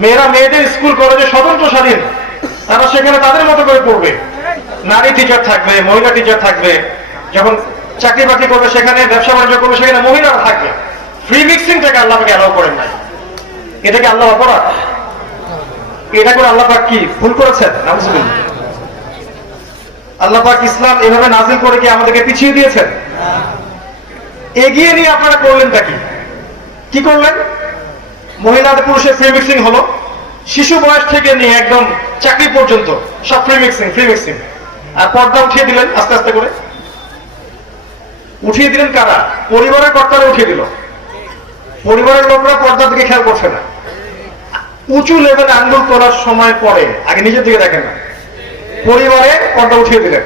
মেয়েরা মেয়েদের স্কুল কলেজে স্বতন্ত্র স্বাধীন। তারা সেখানে তাদের মতো করে পড়বে। নারী টিচার থাকবে, মহিলা টিচার থাকবে, যখন চাকরি বাকরি করবে সেখানে, ব্যবসা বাণিজ্য করবে সেখানে মহিলারা থাকবে। ফ্রি মিক্সিংটাকে আল্লাহ পাক অ্যালাউ করেন নাই। এটাকে আল্লাহ অপরাধ? এটা করে আল্লাহ পাক কি ভুল করেছেন? নাউজুবিল্লাহ। আল্লাহ পাক ইসলাম এভাবে নাজিল করে কি আমাদেরকে পিছিয়ে দিয়েছেন? এগিয়ে নিয়ে আপনারা করলেনটা কি করলেন? মহিলাদের পুরুষের ফ্রি মিক্সিং হলো, শিশু বয়স থেকে নিয়ে একদম চাকরি পর্যন্ত সব ফ্রি মিক্সিং। আর পর্দা উঠিয়ে দিলেন আস্তে আস্তে করে। উঠিয়ে দিলেন কারা? পরিবারের কর্তারা উঠিয়ে দিল। পরিবারের লোকরা পর্দার দিকে খেয়াল করছে না। উঁচু লেভেলে আঙ্গুল তোলার সময় পরে আগে নিজের দিকে দেখেন না, পরিবারে পর্দা উঠিয়ে দিলেন।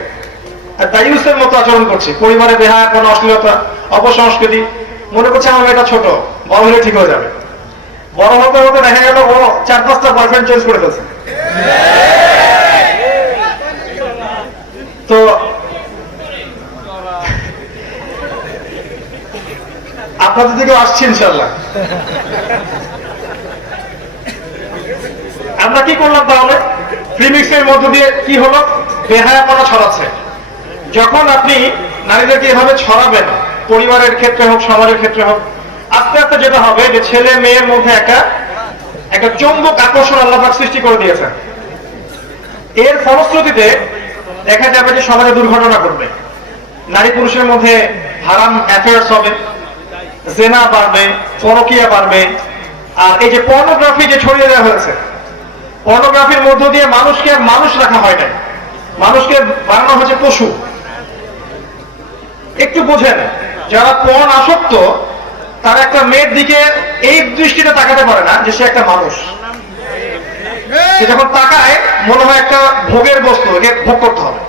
আর দায়ুসের মতো আচরণ করছে, পরিবারে বেহায়াপনা, অশ্লীলতা, অপসংস্কৃতি। মনে করছে আমার মেয়েটা ছোট, বড় হলে ঠিক হয়ে যাবে। বড় হতে হতে দেখা গেল ও 4-5টা বয়ফ্রেন্ড চেঞ্জ করে ফেলছে। তো আপনাদের দিকেও আসছি ইনশাল্লাহ। আমরা কি করলাম তাহলে? প্রিমিক্সের মধ্য দিয়ে কি হলো? বেহায়াপনা ছড়াচ্ছে। যখন আপনি নারীদেরকে এভাবে ছড়াবেন, পরিবারের ক্ষেত্রে হোক, সমাজের ক্ষেত্রে হোক, আস্তে আস্তে যেটা হবে যে ছেলে মেয়ের মধ্যে একটা চৌম্বক আকর্ষণ আল্লাহ পাক সৃষ্টি করে দিয়েছেন। এর ফলশ্রুতিতে দেখা যাবে যে সমাজে দুর্ঘটনা ঘটবে, নারী পুরুষের মধ্যে হারাম অ্যাফেয়ার্স হবে, জেনা বাড়বে, পরকীয়া বাড়বে। আর এই যে পর্নোগ্রাফি যে ছড়িয়ে দেওয়া হয়েছে, পর্নোগ্রাফির মধ্য দিয়ে মানুষকে আর মানুষ রাখা হয় না, মানুষকে বানানো হচ্ছে পশু। একটু বোঝেন, যারা পর্ন আসক্ত তারা একটা মেয়ের দিকে এই দৃষ্টিতে তাকাতে পারে না যে সে একটা মানুষ। সে যখন তাকায় মনে হয় একটা ভোগের বস্তু, একে ভোগ করতে হবে,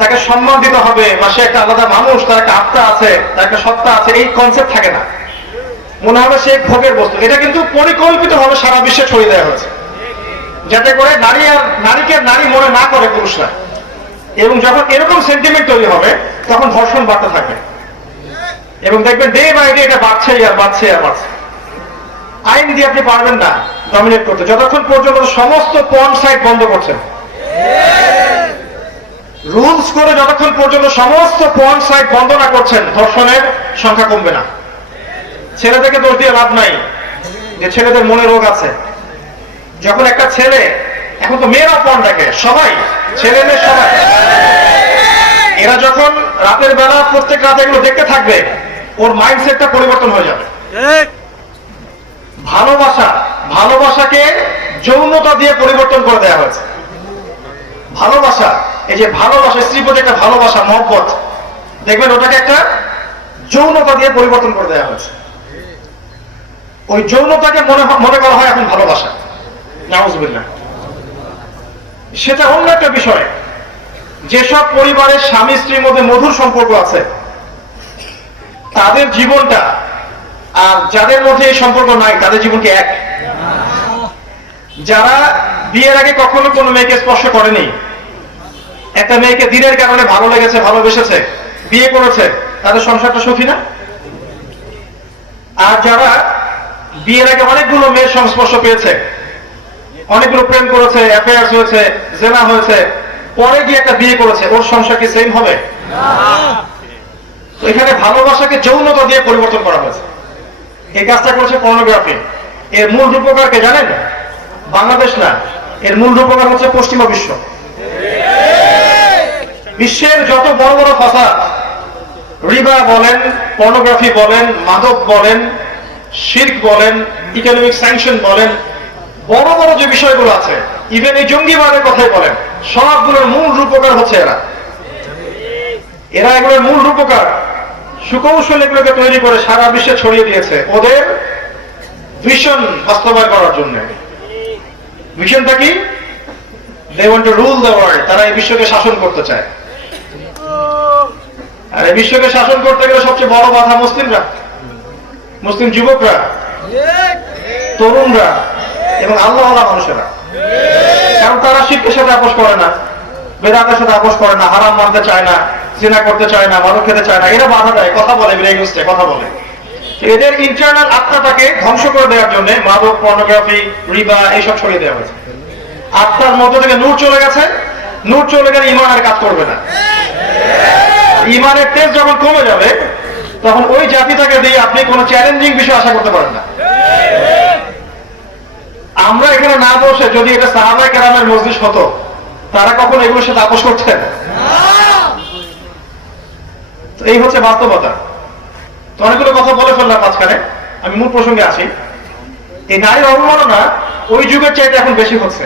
তাকে সম্মান দিতে হবে, বা সে একটা আলাদা মানুষ, তার একটা আত্মা আছে, তার একটা সত্তা আছে, এই কনসেপ্ট থাকে না। মনে হবে সে ভোগের বস্তু। এটা কিন্তু পরিকল্পিতভাবে সারা বিশ্বে ছড়িয়ে দেওয়া হয়েছে, যাতে করে নারীকে নারী মনে না করে পুরুষরা। এবং যখন এরকম সেন্টিমেন্ট তৈরি হবে তখন ধর্ষণ বাড়তে থাকবে, এবং দেখবেন ডে বাই ডে এটা বাড়ছে আর বাড়ছে আর বাড়ছে। আইন দিয়ে আপনি পারবেন না ডমিনেট করতে যতক্ষণ পর্যন্ত সমস্ত পর্ন সাইট বন্ধ করছেন। রুলস করে যতক্ষণ পর্যন্ত সমস্ত পর্ন সাইট বন্ধ না করছেন, ধর্ষণের সংখ্যা কমবে না। ছেলেদেরকে দোষ দিয়ে লাভ নাই যে ছেলেদের মনে রোগ আছে। যখন একটা ছেলে, এখন তো মেয়েরা পর্ন দেখে, সবাই, ছেলে মেয়ে সবাই, এরা যখন রাতের বেলা প্রত্যেক রাতে এগুলো দেখতে থাকবে, ওর মাইন্ডসেটটা পরিবর্তন হয়ে যাবে। ভালোবাসাকে যৌনতা দিয়ে পরিবর্তন করে দেওয়া হয়েছে। ভালোবাসা, এই যে ভালোবাসা, স্ত্রী প্রতি একটা ভালোবাসা, মহব্বত, দেখবেন ওটাকে একটা যৌনতা দিয়ে পরিবর্তন করে দেওয়া হয়েছে। ওই যৌনতাকে মনে করা হয় এখন ভালোবাসা। নাউজুবিল্লাহ। সেটা অন্য একটা বিষয়। যেসব পরিবারের স্বামী স্ত্রীর মধ্যে মধুর সম্পর্ক আছে, তাদের জীবনটা আর যাদের মধ্যে এই সম্পর্ক নাই তাদের জীবনকে এক। যারা বিয়ের আগে কখনো কোনো মেয়েকে স্পর্শ করেনি, একটা মেয়েকে দিনের কারণে ভালো লেগেছে, ভালোবেসেছে, বিয়ে করেছে, তাদের সংসারটা সুখী না? আর যারা বিয়ের আগে অনেকগুলো মেয়ের সংস্পর্শ পেয়েছে, অনেকগুলো প্রেম করেছে, অ্যাফেয়ার্স হয়েছে, জেনা হয়েছে, পরে গিয়ে একটা বিয়ে করেছে, ওর সংসার কি সেম হবে? এখানে ভালোবাসাকে যৌনতা দিয়ে পরিবর্তন করা হয়েছে। এই কাজটা করেছে পর্নোগ্রাফি। এর মূল রূপকারকে জানেন? বাংলাদেশ না, এর মূল রূপকার হচ্ছে পশ্চিমা বিশ্ব। বিশ্বের যত বড় বড় ফাসাদ, রিবা বলেন, পর্নোগ্রাফি বলেন, মাদক বলেন, শিরক বলেন, ইকোনমিক স্যাংশন বলেন, বড় বড় যে বিষয়গুলো আছে, ইভেন এই জঙ্গিবাদের কথাই বলেন, সবগুলোর মূল রূপকার হচ্ছে এরা এগুলোর মূল রূপকার। সুকৌশল এগুলোকে তৈরি করে সারা বিশ্বে ছড়িয়ে দিয়েছে ওদের ভিশন বাস্তবায়ন করার জন্য। ভিশনটা কি? They want to rule the world. তারা এই বিশ্বকে শাসন করতে চায়। আর এই বিশ্বকে শাসন করতে গেলে সবচেয়ে বড় বাধা মুসলিমরা, মুসলিম যুবকরা, তরুণরা এবং আল্লাহওয়ালা মানুষেরা। কারণ তারা শিরকের সাথে আপোষ করে না, বেদাতের সাথে আপোষ করে না, হারাম মানতে চায় না, জিনা করতে চায় না, মাদক খেতে চায় না। এরা বাধা দেয়, কথা বলে, বিরাইগুস্তে কথা বলে। এদের ইন্টারনাল আত্মাটাকে ধ্বংস করে দেওয়ার জন্য মাদক, পর্নোগ্রাফি, রিবা এইসব ছড়িয়ে দেওয়া হয়েছে। আত্মার মধ্যে থেকে নূর চলে গেছে, নূর চলে গেলে ইমান আর কাজ করবে না। ইমানের তেজ যখন কমে যাবে তখন ওই জাতিটাকে দিয়ে আপনি কোনো চ্যালেঞ্জিং বিষয় আশা করতে পারেন না। আমরা এখানে না বসে যদি এটা সাহাবায়ে কেরামের মজলিস হতো, তারা কখন এগুলোর সাথে আপোষ করতেন? এই হচ্ছে বাস্তবতা। তো অনেকগুলো কথা বলে ফেললাম মাঝখানে, আমি মূল প্রসঙ্গে আসি। এই নারীর অবমাননা ওই যুগের চাইতে এখন বেশি হচ্ছে।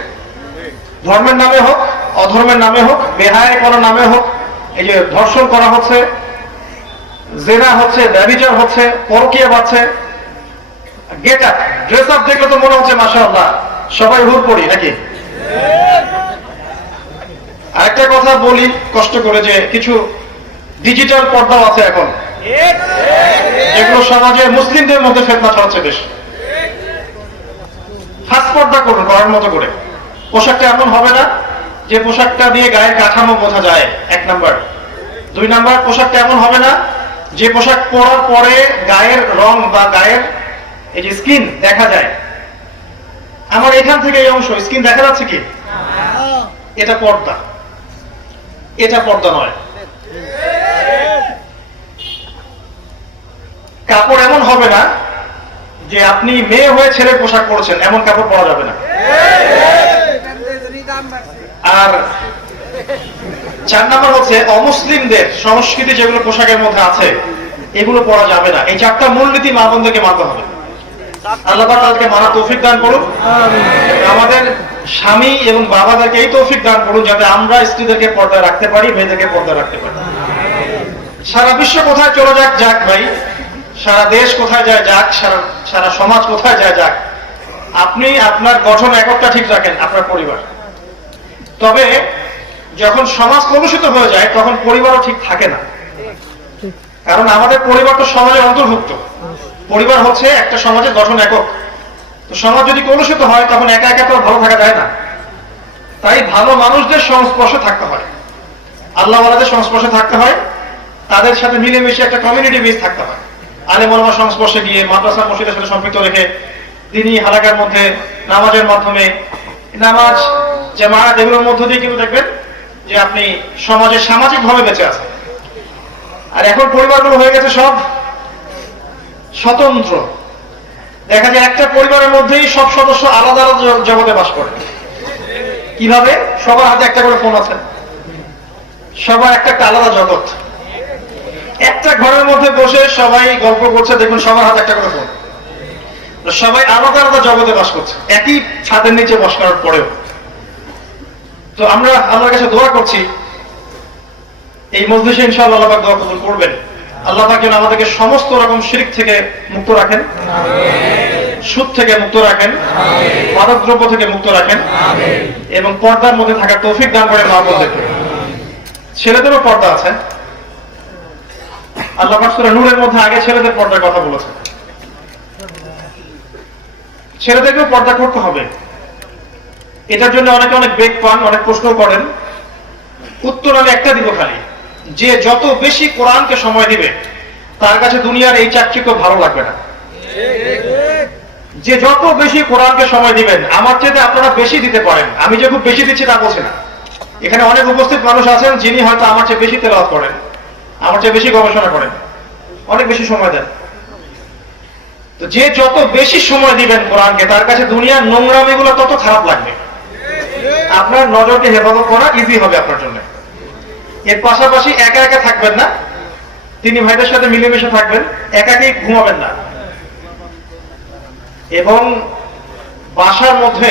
ধর্মের নামে হোক, অধর্মের নামে হোক, বেহায়া করার নামে হোক, এই যে ধর্ষণ করা হচ্ছে, জেনা হচ্ছে, ব্যভিচার হচ্ছে, পরকীয়া বাড়ছে। গেট আপ, ড্রেস আপ দেখলে তো মনে হচ্ছে মাশাআল্লাহ সবাই হুর পড়ি নাকি। আরেকটা কথা বলি কষ্ট করে, যে কিছু ডিজিটাল পর্দাও আছে এখন, এগুলো সমাজে মুসলিমদের মধ্যে ফেতনা ছড়াচ্ছে বেশ। হাত পর্দা করুন করার মতো করে। পোশাকটা এমন হবে না যে পোশাকটা দিয়ে গায়ের কাঠামো বোঝা যায়, 1 নাম্বার। 2 নাম্বার, পোশাকটা এমন হবে না যে পোশাক পরার পরে গায়ের রং বা গায়ের এই যে স্কিন দেখা যায়। আমার এখান থেকে এই অংশ স্কিন দেখা যাচ্ছে কি? এটা পর্দা, এটা পর্দা নয়। কাপড় এমন হবে না যে আপনি মেয়ে হয়ে ছেলের পোশাক পরেছেন, এমন কাপড় পরা যাবে না। আর 4 নাম্বার হচ্ছে অমুসলিমদের সংস্কৃতি যেগুলো পোশাকের মধ্যে আছে এগুলো পরা যাবে না। এই 4টা মূলনীতি মা বোনদেরকে মানতে হবে। আল্লাহ পাক তাদেরকে মানার তৌফিক দান করুন। আমাদের স্বামী এবং বাবাদেরকে এই তৌফিক দান করুন যাতে আমরা স্ত্রীদেরকে পর্দায় রাখতে পারি, মেয়েদেরকে পর্দায় রাখতে পারি। সারা বিশ্ব কোথায় চলে যাক যাক ভাই, সারা দেশ কোথায় যায় যাক, সারা সমাজ কোথায় যায় যাক, আপনি আপনার গঠন এককটা ঠিক রাখেন, আপনার পরিবার। তবে যখন সমাজ কলুষিত হয়ে যায় তখন পরিবারও ঠিক থাকে না। কারণ আমাদের পরিবার তো সমাজের অন্তর্ভুক্ত। পরিবার হচ্ছে একটা সমাজের গঠন একক। তো সমাজ যদি কলুষিত হয় তখন একা একা তো ভালো থাকা যায় না। তাই ভালো মানুষদের সংস্পর্শে থাকতে হয়, আল্লাহওয়ালাদের সংস্পর্শে থাকতে হয়, তাদের সাথে মিলেমিশে একটা কমিউনিটি বেস থাকতে হয়। আলেম ওলামার সংস্পর্শে গিয়ে, মাদ্রাসা মসজিদের সাথে সম্পৃক্ত রেখে, দিনী হালাকার মধ্যে, নামাজের মাধ্যমে, নামাজ জামায়াত এগুলোর মধ্য দিয়ে কিন্তু দেখবেন যে আপনি সমাজে সামাজিক ভাবে বেঁচে আছেন। আর এখন পরিবারগুলো হয়ে গেছে সব স্বতন্ত্র। দেখা যায় একটা পরিবারের মধ্যেই সব সদস্য আলাদা আলাদা জগতে বাস করে। কিভাবে? সবার হাতে একটা করে ফোন আছে, সবার একটা আলাদা জগৎ। একটা ঘরের মধ্যে বসে সবাই গল্প করছে, দেখুন সবার হাতে একটা করে ফোন। সবাই আলাদা আলাদা জগতে বাস করছে, একই ছাদের নিচে বাস করার পরেও। তো আমরা আল্লাহর কাছে দোয়া করছি এই মজলিসে ইনশাআল্লাহ আল্লাহ পাক দোয়া কবুল করবেন। আল্লাহ পাক যেন আমাদেরকে সমস্ত রকম শিরক থেকে মুক্ত রাখেন, সুদ থেকে মুক্ত রাখেন, মাদকদ্রব্য থেকে মুক্ত রাখেন এবং পর্দার মধ্যে থাকার তৌফিক দান করেন মা বোনদেরকে। ছেলেদেরও পর্দা আছে। আল্লাহ পাক সূরা নূরের মধ্যে আগে ছেলেদের পর্দার কথা বলেছেন। ছেলেদেরকেও পর্দা করতে হবে। এটার জন্য অনেকে অনেক বেগ পান, অনেক প্রশ্ন করেন। উত্তর আমি একটা দিব খালি, যে যত বেশি কোরআনকে সময় দিবে তার কাছে দুনিয়ার এই চাকচিক্য ভালো লাগবে না। যে যত বেশি কোরআনকে সময় দিবেন, আমার চেয়ে আপনারা বেশি দিতে পারেন, আমি যে খুব বেশি দিচ্ছি তা বলছি না। এখানে অনেক উপস্থিত মানুষ আছেন যিনি হয়তো আমার চেয়ে বেশি তেলাওয়াত করেন, আমার চেয়ে বেশি গবেষণা করেন, অনেক বেশি সময় দেন। তো যে যত বেশি সময় দিবেন কোরআনকে, তার কাছে দুনিয়ার নোংরামিগুলো তত খারাপ লাগবে। আপনার নজরকে হেফাজত করা ইজি হবে আপনার জন্য। এর পাশাপাশি একা একা থাকবেন না, তিনি ভাইদের সাথে মিলেমিশে থাকবেন, একাকি ঘুমাবেন না। এবং বাসার মধ্যে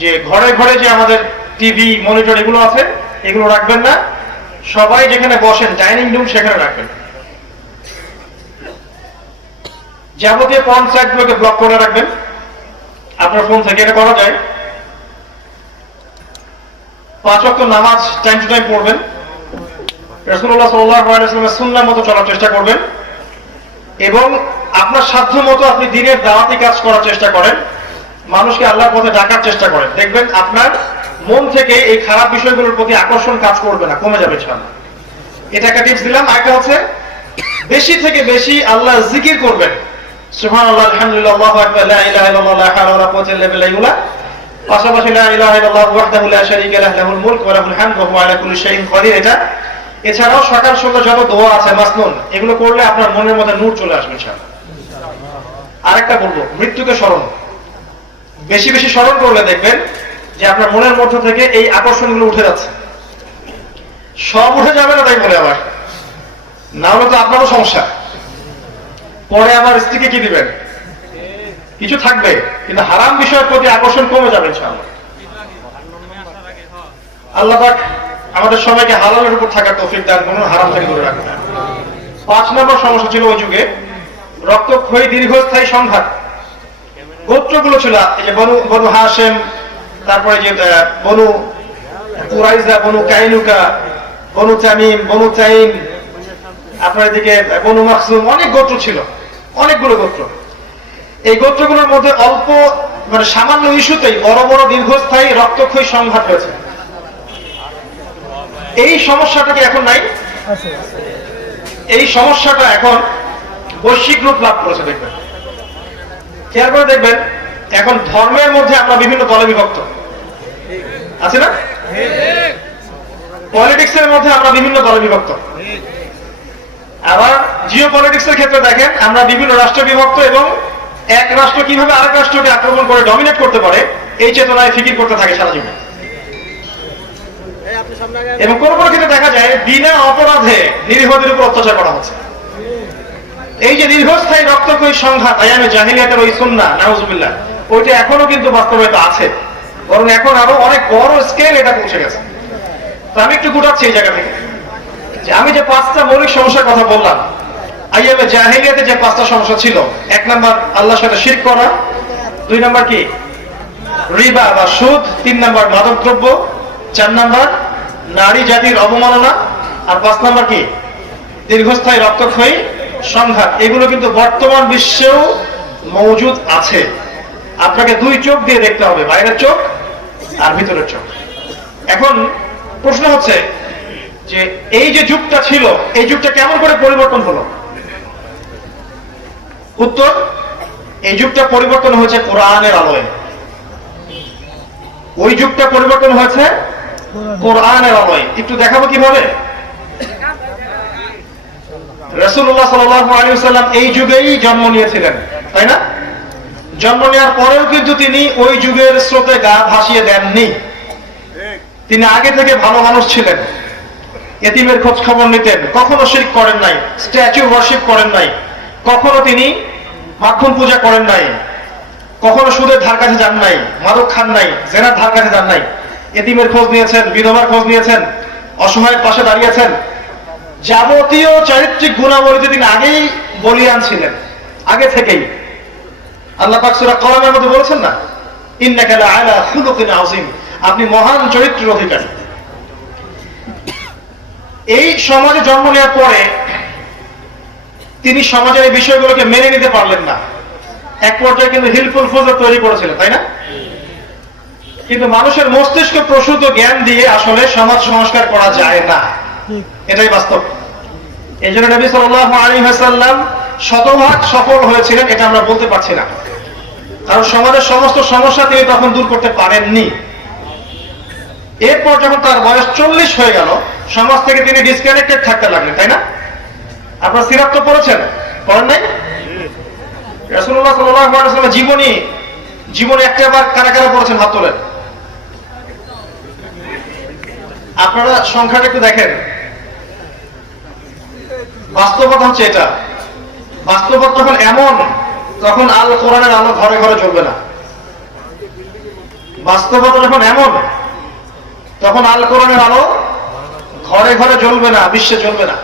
যে ঘরে ঘরে যে আমাদের টিভি, মনিটর এগুলো আছে, এগুলো রাখবেন না। সবাই যেখানে বসেন ডাইনিং রুম সেখানে রাখবেন। যাবতীয় পর্ন সাইটগুলোকে ব্লক করে রাখবেন আপনার ফোন থেকে, এটা করা যায়। 5 ওয়াক্ত নামাজ টাইম টু টাইম পড়বেন। রাসূলুল্লাহ সাল্লাল্লাহু আলাইহি ওয়াসাল্লামের সুন্নাহ মতো চলার চেষ্টা করবেন এবং আপনার সাধ্য মতো আপনি দ্বীনের দাওয়াতি কাজ করার চেষ্টা করেন, মানুষকে আল্লাহর পথে ডাকার চেষ্টা করেন। দেখবেন আপনার মন থেকে এই খারাপ বিষয়গুলোর প্রতি আকর্ষণ কাজ করবে না, কমে যাবে ইনশাআল্লাহ। এটা একটা টিপস দিলাম। আরেকটা হচ্ছে বেশি থেকে বেশি আল্লাহ জিকির করবেন, সুবহানাল্লাহ, আলহামদুলিল্লাহ, আল্লাহু আকবার, লা ইলাহা ইল্লাল্লাহ, লা হাওলা ওয়ালা কুওয়াতা ইল্লা বিল্লাহ, এগুলা পাশাপাশি লা ইলাহা ইল্লাল্লাহ ওয়াহদাহু লা শারীকা লাহু লাহুল মুলকু ওয়া লাহুল হামদু ওয়া হুয়া আলা কুল্লি শাইইন কাদির। এটা এছাড়াও সকাল সন্ধ্যা যত দোয়া আছে মাসনুন, এগুলো করলে আপনার মনের মধ্যে নূর চলে আসবে ইনশাআল্লাহ। আরেকটা বলবো, মৃত্যুকে স্মরণ বেশি বেশি স্মরণ করলে দেখবেন যে আপনার মনের মধ্য থেকে এই আকর্ষণগুলো উঠে যাচ্ছে। সব উঠে যাবে না তাই বলে আবার, না হলে তো আপনারও সমস্যা। পরে আবার স্ত্রীকে কি দিবেন? কিছু থাকবে, কিন্তু হারাম বিষয়ের প্রতি আকর্ষণ কমে যাবে ইনশাআল্লাহ। আল্লাহ পাক আমাদের সবাইকে হালালের উপর থাকার তৌফিক দান করুন, হারাম থেকে দূরে রাখুন। 5 নম্বর সমস্যা ছিল ওই যুগে রক্তক্ষয়ী দীর্ঘস্থায়ী সংঘাত। গোত্রগুলো ছিল এই যে বনু হাশেম, তারপরে যে বনু কুরাইজা, বনু কাইনুকা, বনু তামিম, বনু তাইম, আপনার এদিকে বনু মাখজুম, অনেক গোত্র ছিল, অনেকগুলো গোত্র। এই গোত্রগুলোর মধ্যে অল্প মানে সামান্য ইস্যুতেই বড় বড় দীর্ঘস্থায়ী রক্তক্ষয়ী সংঘাত হয়েছে। এই সমস্যাটা কি এখন নাই? এই সমস্যাটা এখন বৈশ্বিক রূপ লাভ করেছে। দেখবেন, খেয়াল করে দেখবেন, এখন ধর্মের মধ্যে আমরা বিভিন্ন দলে বিভক্ত আছি না? পলিটিক্স এর মধ্যে আমরা বিভিন্ন দলে বিভক্ত। আবার জিও পলিটিক্স এর ক্ষেত্রে দেখেন আমরা বিভিন্ন রাষ্ট্রে বিভক্ত এবং এক রাষ্ট্র কিভাবে আরেক রাষ্ট্রকে আক্রমণ করে ডমিনেট করতে পারে এই চেতনায় ফিকির করতে থাকে সারা জীবন। এবং কোন কোন ক্ষেত্রে দেখা যায় বিনা অপরাধে নিরীহদের উপর অত্যাচার করা হচ্ছে। এই যে দীর্ঘস্থায়ী রক্তক্ষয়ী সংঘাত আয়ামে জাহিলিয়াতের ওই সুন্নাহ, নাউজুবিল্লাহ, ওইটা এখনো কিন্তু বাস্তবায়িত আছে, বরং এখন আরো অনেক বড় স্কেল এটা পৌঁছে গেছে। তো আমি একটু গুটাচ্ছি এই জায়গা থেকে যে আমি যে 5টা মৌলিক সমস্যার কথা বললাম, আইয়ামে জাহিলিয়াতে যে 5টা সমস্যা ছিল, 1 নাম্বার আল্লাহর সাথে শিরক করা, 2 নাম্বার কি রিবা বা সুদ, 3 নাম্বার মাদকদ্রব্য, 4 নাম্বার নারী জাতির অবমাননা, আর 5 নাম্বার কি দীর্ঘস্থায়ী রক্তক্ষয়ী সংঘাত। এগুলো কিন্তু বর্তমান বিশ্বেও মজুদ আছে। আপনাকে 2 চোখ দিয়ে দেখতে হবে, বাইরের চোখ আর ভিতরের চোখ। এখন প্রশ্ন হচ্ছে যে এই যে যুগটা ছিল, এই যুগটা কেমন করে পরিবর্তন হলো? উত্তর, এই যুগটা পরিবর্তন হয়েছে কোরআনের আলোয়। ওই যুগটা পরিবর্তন হয়েছে কোরআনের আলোয়। একটু দেখাবো কিভাবে। রাসূলুল্লাহ সাল্লাল্লাহু আলাইহি ওয়াসাল্লাম এই যুগেই জন্ম নিয়েছিলেন, তাই না? জন্ম নেওয়ার পরেও কিন্তু তিনি ওই যুগের স্রোতে গা ভাসিয়ে দেননি। তিনি আগে থেকে ভালো মানুষ ছিলেন, এতিমের খোঁজ খবর নিতেন, কখনো শিরক করেন নাই, স্ট্যাচু ওয়ার্শিপ করেন নাই, কখনো তিনি মাখন পূজা করেন নাই, কখনো সুদের ধার কাছে যান নাই, মাদক খান নাই, জেনার ধার কাছে যান নাই, এতিমের খোঁজ নিয়েছেন, বিধবার খোঁজ নিয়েছেন, অসহায়ের পাশে দাঁড়িয়েছেন। যাবতীয় চারিত্রিক গুণাবলীতে তিনি আগেই বলিয়ান ছিলেন, আগে থেকেই। আল্লাহ পাক সূরা কলমের মধ্যে বলেছেন না, ইন্নাকা লাআলা খুলুকিন আযীম, আপনি মহান চরিত্রের অধিকারী। এই সমাজে জন্ম নেওয়ার পরে তিনি সমাজের এই বিষয়গুলোকে মেনে নিতে পারলেন না। এক পর্যায়ে কিন্তু হিলফুল ফুজুর তৈরি করেছিলেন, তাই না? কিন্তু মানুষের মস্তিষ্ক প্রসূত জ্ঞান দিয়ে আসলে সমাজ সংস্কার করা যায় না, এটাই বাস্তব। এই জন্য নবী সাল্লাল্লাহু আলাইহি ওয়াসাল্লাম শতভাগ সফল হয়েছিলেন এটা আমরা বলতে পারছি না, কারণ সমাজের সমস্ত সমস্যা তিনি তখন দূর করতে পারেননি। এরপর যখন তার বয়স 40 হয়ে গেল, সমাজ থেকে তিনি ডিসকানেক্টেড থাকতে লাগলেন, তাই না? আপনার সিরাত তো পড়েছেন, পড়েন নাই? রাসূলুল্লাহ সাল্লাল্লাহু আলাইহি ওয়াসাল্লামের জীবনী একটা বার কারা কারা পড়েছেন হাত তোলেন। আপনারা সংখ্যাটা একটু দেখেন। বাস্তবতা হচ্ছে এটা, বাস্তবতা যখন এমন, তখন আল কোরআনের আলো ঘরে ঘরে জ্বলবে না। বাস্তবতা যখন এমন, তখন আল কোরআনের আলো ঘরে ঘরে জ্বলবে না, বিশ্বে জ্বলবে না।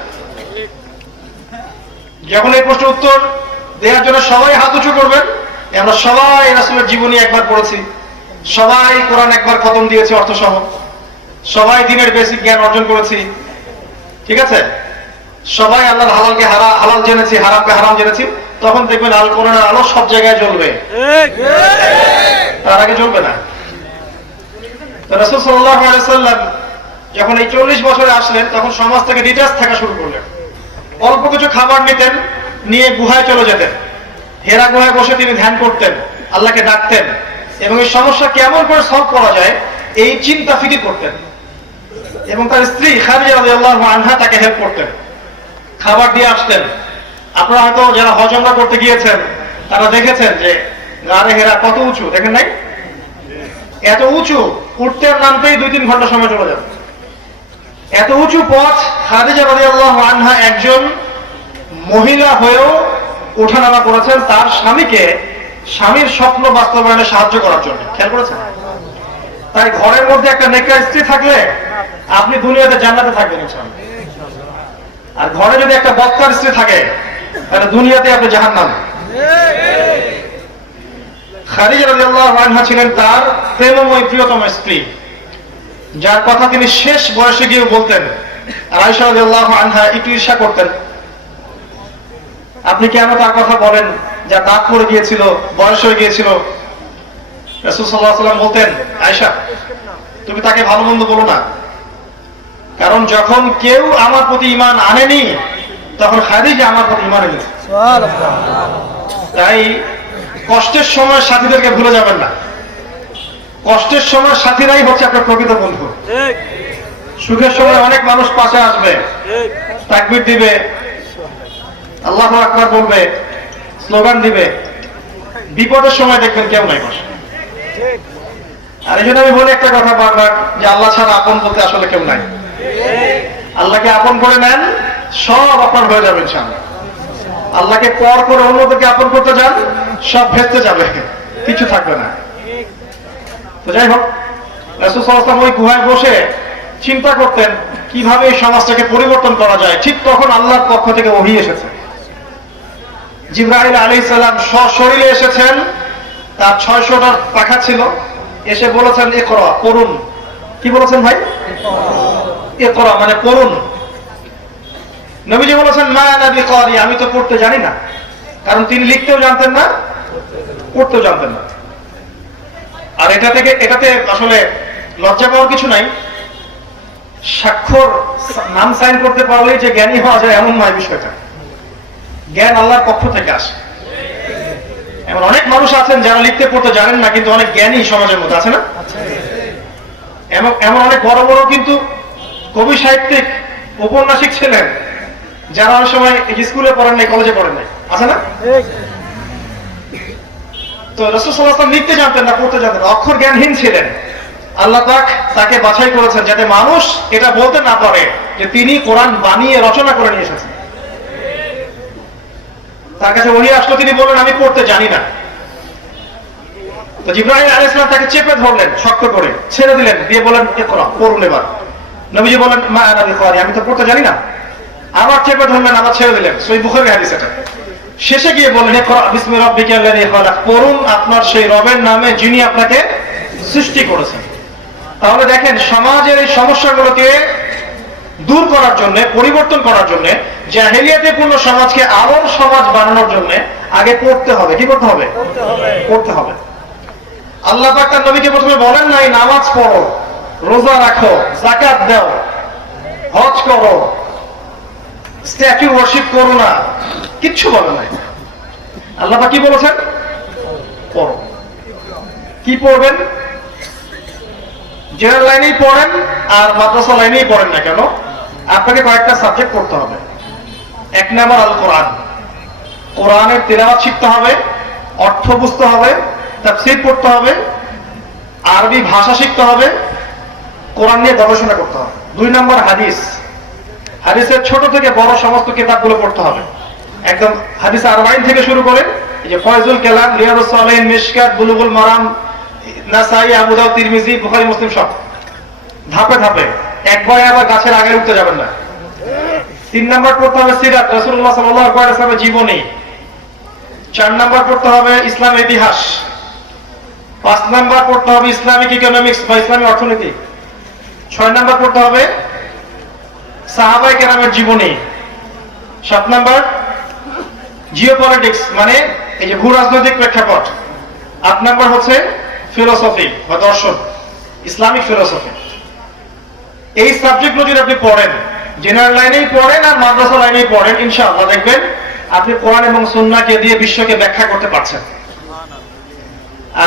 যখন এই প্রশ্নের উত্তর দেওয়ার জন্য সবাই হাত উঁচু করবেন, আমরা সবাই রাসূলের জীবনী একবার পড়েছি, সবাই কোরআন একবার খতম দিয়েছি অর্থ সহ, সবাই দ্বীনের বেসিক জ্ঞান অর্জন করেছি, ঠিক আছে? সবাই আল্লাহর হালালকে হালাল জেনেছি, হারামকে হারাম জেনেছি, তখন দেখবেন আল কোরআনের আলো সব জায়গায় জ্বলবে, তার আগে জ্বলবে না। রাসূল সাল্লাল্লাহু আলাইহি ওয়াসাল্লাম যখন এই 40 বছরে আসলেন, তখন সমাজ থেকে ডিটাচ থাকা শুরু করলেন। অল্প কিছু খাবার নিতেন, নিয়ে গুহায় চলে যেতেন। হেরা গুহায় বসে তিনি ধ্যান করতেন, আল্লাহকে ডাকতেন, এবং এই সমস্যা কেমন করে সলভ করা যায় এই চিন্তা ফিকির করতেন। এবং তার স্ত্রী খাদিজা রাদিয়াল্লাহু আনহা তাকে হেল্প করতেন, খাবার দিয়ে আসতেন। আপনারা হয়তো যারা হজ উমরা করতে গিয়েছেন তারা দেখেছেন যে গাড়ে হেরা কত উঁচু, দেখেন নাই? এত উঁচু, উঠতে নামতেই 2-3 ঘন্টা সময় চলে যাবে। এত উঁচু পথ খাদিজা রাদিয়াল্লাহু আনহা একজন মহিলা হয়েও ওঠানামা করেছেন তার স্বামীর স্বপ্ন বাস্তবায়নে সাহায্য করার জন্য। খেয়াল করেছেন? তাই ঘরের মধ্যে একটা নেকড়া স্ত্রী থাকলে আপনি দুনিয়াতে জান্নাতে থাকবেন ইনশাআল্লাহ। আর ঘরে যদি একটা বদকার স্ত্রী থাকে তাহলে দুনিয়াতে আপনি জাহান্নামে। খাদিজা রাদিয়াল্লাহু আনহা ছিলেন তার প্রেমময় প্রিয়তম স্ত্রী, যার কথা তিনি শেষ বয়সে গিয়ে বলতেন। আর আয়েশা রাদিয়াল্লাহু আনহা একটু ঈর্ষা করতেন, আপনি কেন তার কথা বলেন, যা দাঁত পড়ে গিয়েছিল, বয়স হয়ে গিয়েছিল। রাসূল সাল্লাল্লাহু আলাইহি ওয়াসাল্লাম বলতেন, আয়েশা তুমি তাকে ভালো মন্দ বলো না, কারণ যখন কেউ আমার প্রতি ঈমান আনেনি তখন খাদিজা আমার প্রতি ঈমান এনেছে। সুবহানাল্লাহ। তাই কষ্টের সময় সাথীদেরকে ভুলে যাবেন না। কষ্টের সময় সাথীরাই হচ্ছে আপনার প্রকৃত বন্ধু। ঠিক। সুখের সময় অনেক মানুষ পাশে আসবে, ঠিক, তাকবীর দিবে, আল্লাহু আকবার বলবে, স্লোগান দিবে। বিপদের সময় দেখবেন কেউ নাই পাশে। ঠিক। আর এই জন্য আমি বলি একটা কথা বারবার, যে আল্লাহ ছাড়া আপন বলতে আসলে কেউ নাই। আল্লাহকে আপন করে নেন, সব আপনার হয়ে যাবে ইনশাআল্লাহ। আল্লাহকে পর করে অন্যদেরকে আপন করতে যান, সব ভেস্তে যাবে, কিছু থাকবে না। তো যাই হোক, রাসূল সাল্লাল্লাহু আলাইহি ওয়াসাল্লাম ওই গুহায় বসে চিন্তা করতেন কিভাবে এই সমাজটাকে পরিবর্তন করা যায়। ঠিক তখন আল্লাহর পক্ষ থেকে ওহী এসেছে। জিবরাইল আলাইহিস সালাম সশরীরে এসেছেন, তার 600টা পাখা ছিল, এসে বলেছেন ইকরা, পড়ুন। কি বলেছেন ভাই? ইকরা মানে পড়ুন। নবীজি বলেছেন মা আনা বিকারি, আমি তো পড়তে জানি না, কারণ তিনি লিখতেও জানতেন না, পড়তেও জানতেন না। আর এটাতে আসলে লজ্জা পাওয়ার কিছু নাই। স্বাক্ষর নাম সাইন করতে পারলেই যে জ্ঞানী হওয়া যায় এমন নয় বিষয়টা। জ্ঞান আল্লাহর পক্ষ থেকে আসে। এমন অনেক মানুষ আছেন যারা লিখতে পড়তে জানেন না, কিন্তু অনেক জ্ঞানী সমাজের মধ্যে আছে না? এমন অনেক বড় বড় কিন্তু কবি সাহিত্যিক ঔপন্যাসিক ছিলেন যারা অনেক সময় স্কুলে পড়েন নাই, কলেজে পড়েন নাই, আছে না? তো রাসূল সাল্লাল্লাহু আলাইহি ওয়াসাল্লাম লিখতে জানতেন না, পড়তে জানতেন না, অক্ষর জ্ঞানহীন ছিলেন। আল্লাহ পাক তাকে বাছাই করেছেন যাতে মানুষ এটা বলতে না পারে যে তিনি কোরআন বানিয়ে রচনা করে নিয়ে এসেছেন। তার কাছে ওহী আসলো, তিনি বললেন আমি পড়তে জানি না। তো জিবরাইল আলাইহিস সালাম তাকে চেপে ধরলেন শক্ত করে, ছেড়ে দিলেন, দিয়ে বলেন ইকরা, পড়ুন এবার। নবীজি বলেন মা আনা বিকারি, আমি তো পড়তে জানি না। আবার চেপে ধরলেন, আবার ছেড়ে দিলেন। সহিহ বুখারীর হাদিস এটা। শেষে গিয়ে বললেন ইকরা বিসমি রাব্বিকাল্লাযী খালাক, পড়ুন আপনার সেই রবের নামে যিনি আপনাকে সৃষ্টি করেছেন। তাহলে দেখেন, সমাজের এই সমস্যাগুলোকে দূর করার জন্য, পরিবর্তন করার জন্য, জাহেলিয়াতে পূর্ণ সমাজকে আলোর সমাজ বানানোর জন্য আগে পড়তে হবে। কি করতে হবে? পড়তে হবে। আল্লাহ পাক তার নবীকে প্রথমে বলেন নাই নামাজ পড়ো, রোজা রাখো, যাকাত দাও, হজ করো, স্ট্যাচু ওয়ার্শিপ করো না, কিচ্ছু বলেন নাই। আল্লাহ পাক কি বলেছেন? পড়ো। কি পড়বেন? জেনারেল লাইনেই পড়েন আর মাদ্রাসা লাইনেই পড়েন না কেন, আপনাকে কয়েকটা সাবজেক্ট পড়তে হবে। 1 নাম্বার আল কোরআন, কোরআনের তিলাওয়াত শিখতে হবে, অর্থ বুঝতে হবে, তাফসীর পড়তে হবে, আরবি ভাষা শিখতে হবে, কোরআন নিয়ে গবেষণা করতে হবে। 2 নাম্বার হাদিস, হাদিসের ছোট থেকে বড় সমস্ত কিতাবগুলো পড়তে হবে। একদম হাদিস 40 থেকে শুরু করে এই যে ফয়জুল কালাম, রিয়াদুস সালিহিন, মিশকাত, বুলুগুল মারাম, নাসাই, আবু দাউদ, তিরমিজি, বুখারী, মুসলিম, সব ধাপে ধাপে, একবারে আবার গাছের আগে উঠতে যাবেন না। 3 নাম্বার পড়তে হবে সিরাত, রাসূলুল্লাহ সাল্লাল্লাহু আলাইহি ওয়াসাল্লামের জীবনী। 4 নাম্বার পড়তে হবে ইসলামের ইতিহাস। 5 নাম্বার পড়তে হবে ইসলামিক ইকোনমিক্স বা ইসলামী অর্থনীতি। 6 নাম্বার পড়তে হবে সাহাবায়ে কেরামের জীবনী। 7 নাম্বার জিওপলিটিক্স, মানে এই যে ভূ রাজনৈতিক প্রেক্ষাপট। 8 নাম্বার হচ্ছে ফিলোসফি বা দর্শন, ইসলামিক ফিলোসফি। এই সাবজেক্টগুলো যদি আপনি পড়েন, জেনারেল লাইনেই পড়েন আর মাদ্রাসা লাইনেই পড়েন, ইনশাআল্লাহ দেখবেন আপনি কোরআন এবং সুন্নাহকে দিয়ে বিশ্বকে ব্যাখ্যা করতে পারছেন।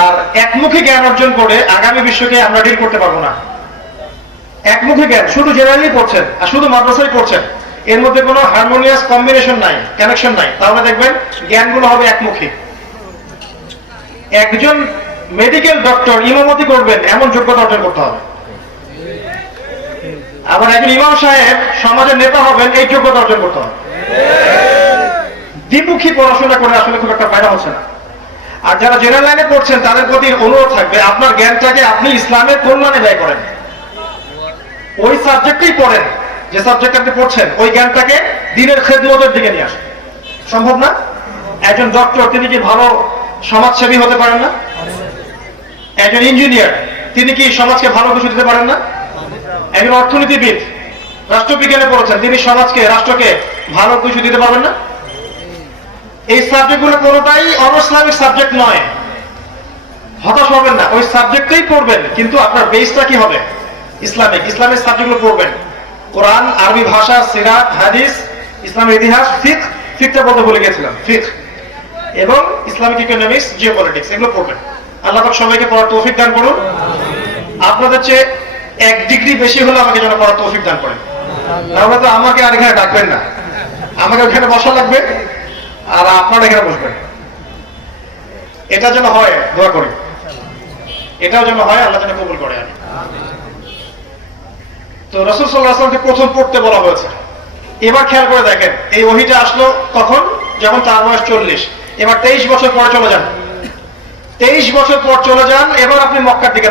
আর একমুখী জ্ঞান অর্জন করে আগামী বিশ্বকে আমরা ডিল করতে পারবো না। একমুখী জ্ঞান, শুধু জেনারেলি পড়ছেন আর শুধু মাদ্রাসায় পড়ছেন, এর মধ্যে কোনো হারমোনিয়াস কম্বিনেশন নাই, কানেকশন নাই, তাহলে দেখবেন জ্ঞানগুলো হবে একমুখী। একজন মেডিকেল ডক্টর ইমামতি করবেন এমন যোগ্যতা অর্জন করতে হবে। আবার একজন ইমাম সাহেব সমাজের নেতা হবেন এই যোগ্যতা অর্জন করতে হবে। দ্বিমুখী পড়াশোনা করে আসলে খুব একটা ফায়দা হচ্ছে না। আর যারা জেনারেল লাইনে পড়ছেন তাদের প্রতি অনুরোধ থাকবে, আপনার জ্ঞানটাকে আপনি ইসলামের কল্যাণে ব্যয় করেন। ওই সাবজেক্টেই পড়েন, যে সাবজেক্ট আপনি পড়ছেন ওই জ্ঞানটাকে দ্বীনের খেদমতের দিকে নিয়ে আসেন। সম্ভব না? একজন ডক্টর তিনি কি ভালো সমাজসেবী হতে পারেন না? একজন ইঞ্জিনিয়ার তিনি কি সমাজকে ভালো কিছু দিতে পারেন না? একজন অর্থনীতিবিদ রাষ্ট্রবিজ্ঞানে পড়েছেন, তিনি সমাজকে রাষ্ট্রকে ভালো কিছু দিতে পারবেন না? এই সাবজেক্টগুলো কোনোটাই অনইসলামিক সাবজেক্ট নয়। হতাশ হবেন না, ওই সাবজেক্টেই পড়বেন, কিন্তু আপনার বেসটা কি হবে? ইসলামিক। ইসলামিক সাবজেক্টগুলো পড়বেন, কোরআন, আরবি ভাষা, সিরাত, হাদিস, ইসলামের ইতিহাস, ফিকহ, ফিকহটা বলতে ভুলে গেছিলাম, ফিকহ, এবং ইসলামিক ইকোনমিক্স, জিওপলিটিক্স, এগুলো পড়বেন। আল্লাহ পাক সবাইকে পড়ার তৌফিক দান করুন। আপনাদের চেয়ে 1 ডিগ্রি বেশি হলে আমাকে যেন পড়ার তৌফিক দান করেন, তাহলে তো আমাকে আর এখানে ডাকবেন না, আমাকে ওখানে বসা লাগবে আর আপনারা এখানে বসবেন। এটা যেন হয়, দোয়া করি, এটাও যেন হয়, আল্লাহ যেন কবুল করে। তো রাসূল সাল্লাল্লাহু আলাইহি ওয়াসাল্লামকে প্রথম পড়তে বলা হয়েছে। এবার খেয়াল করে দেখেন, এই ওহীটা আসলো কখন? যখন তার বয়স 40। এবার 23 বছর পরে চলে যান, 23 বছর পর চলে যান, এবার আপনি মক্কার দিকে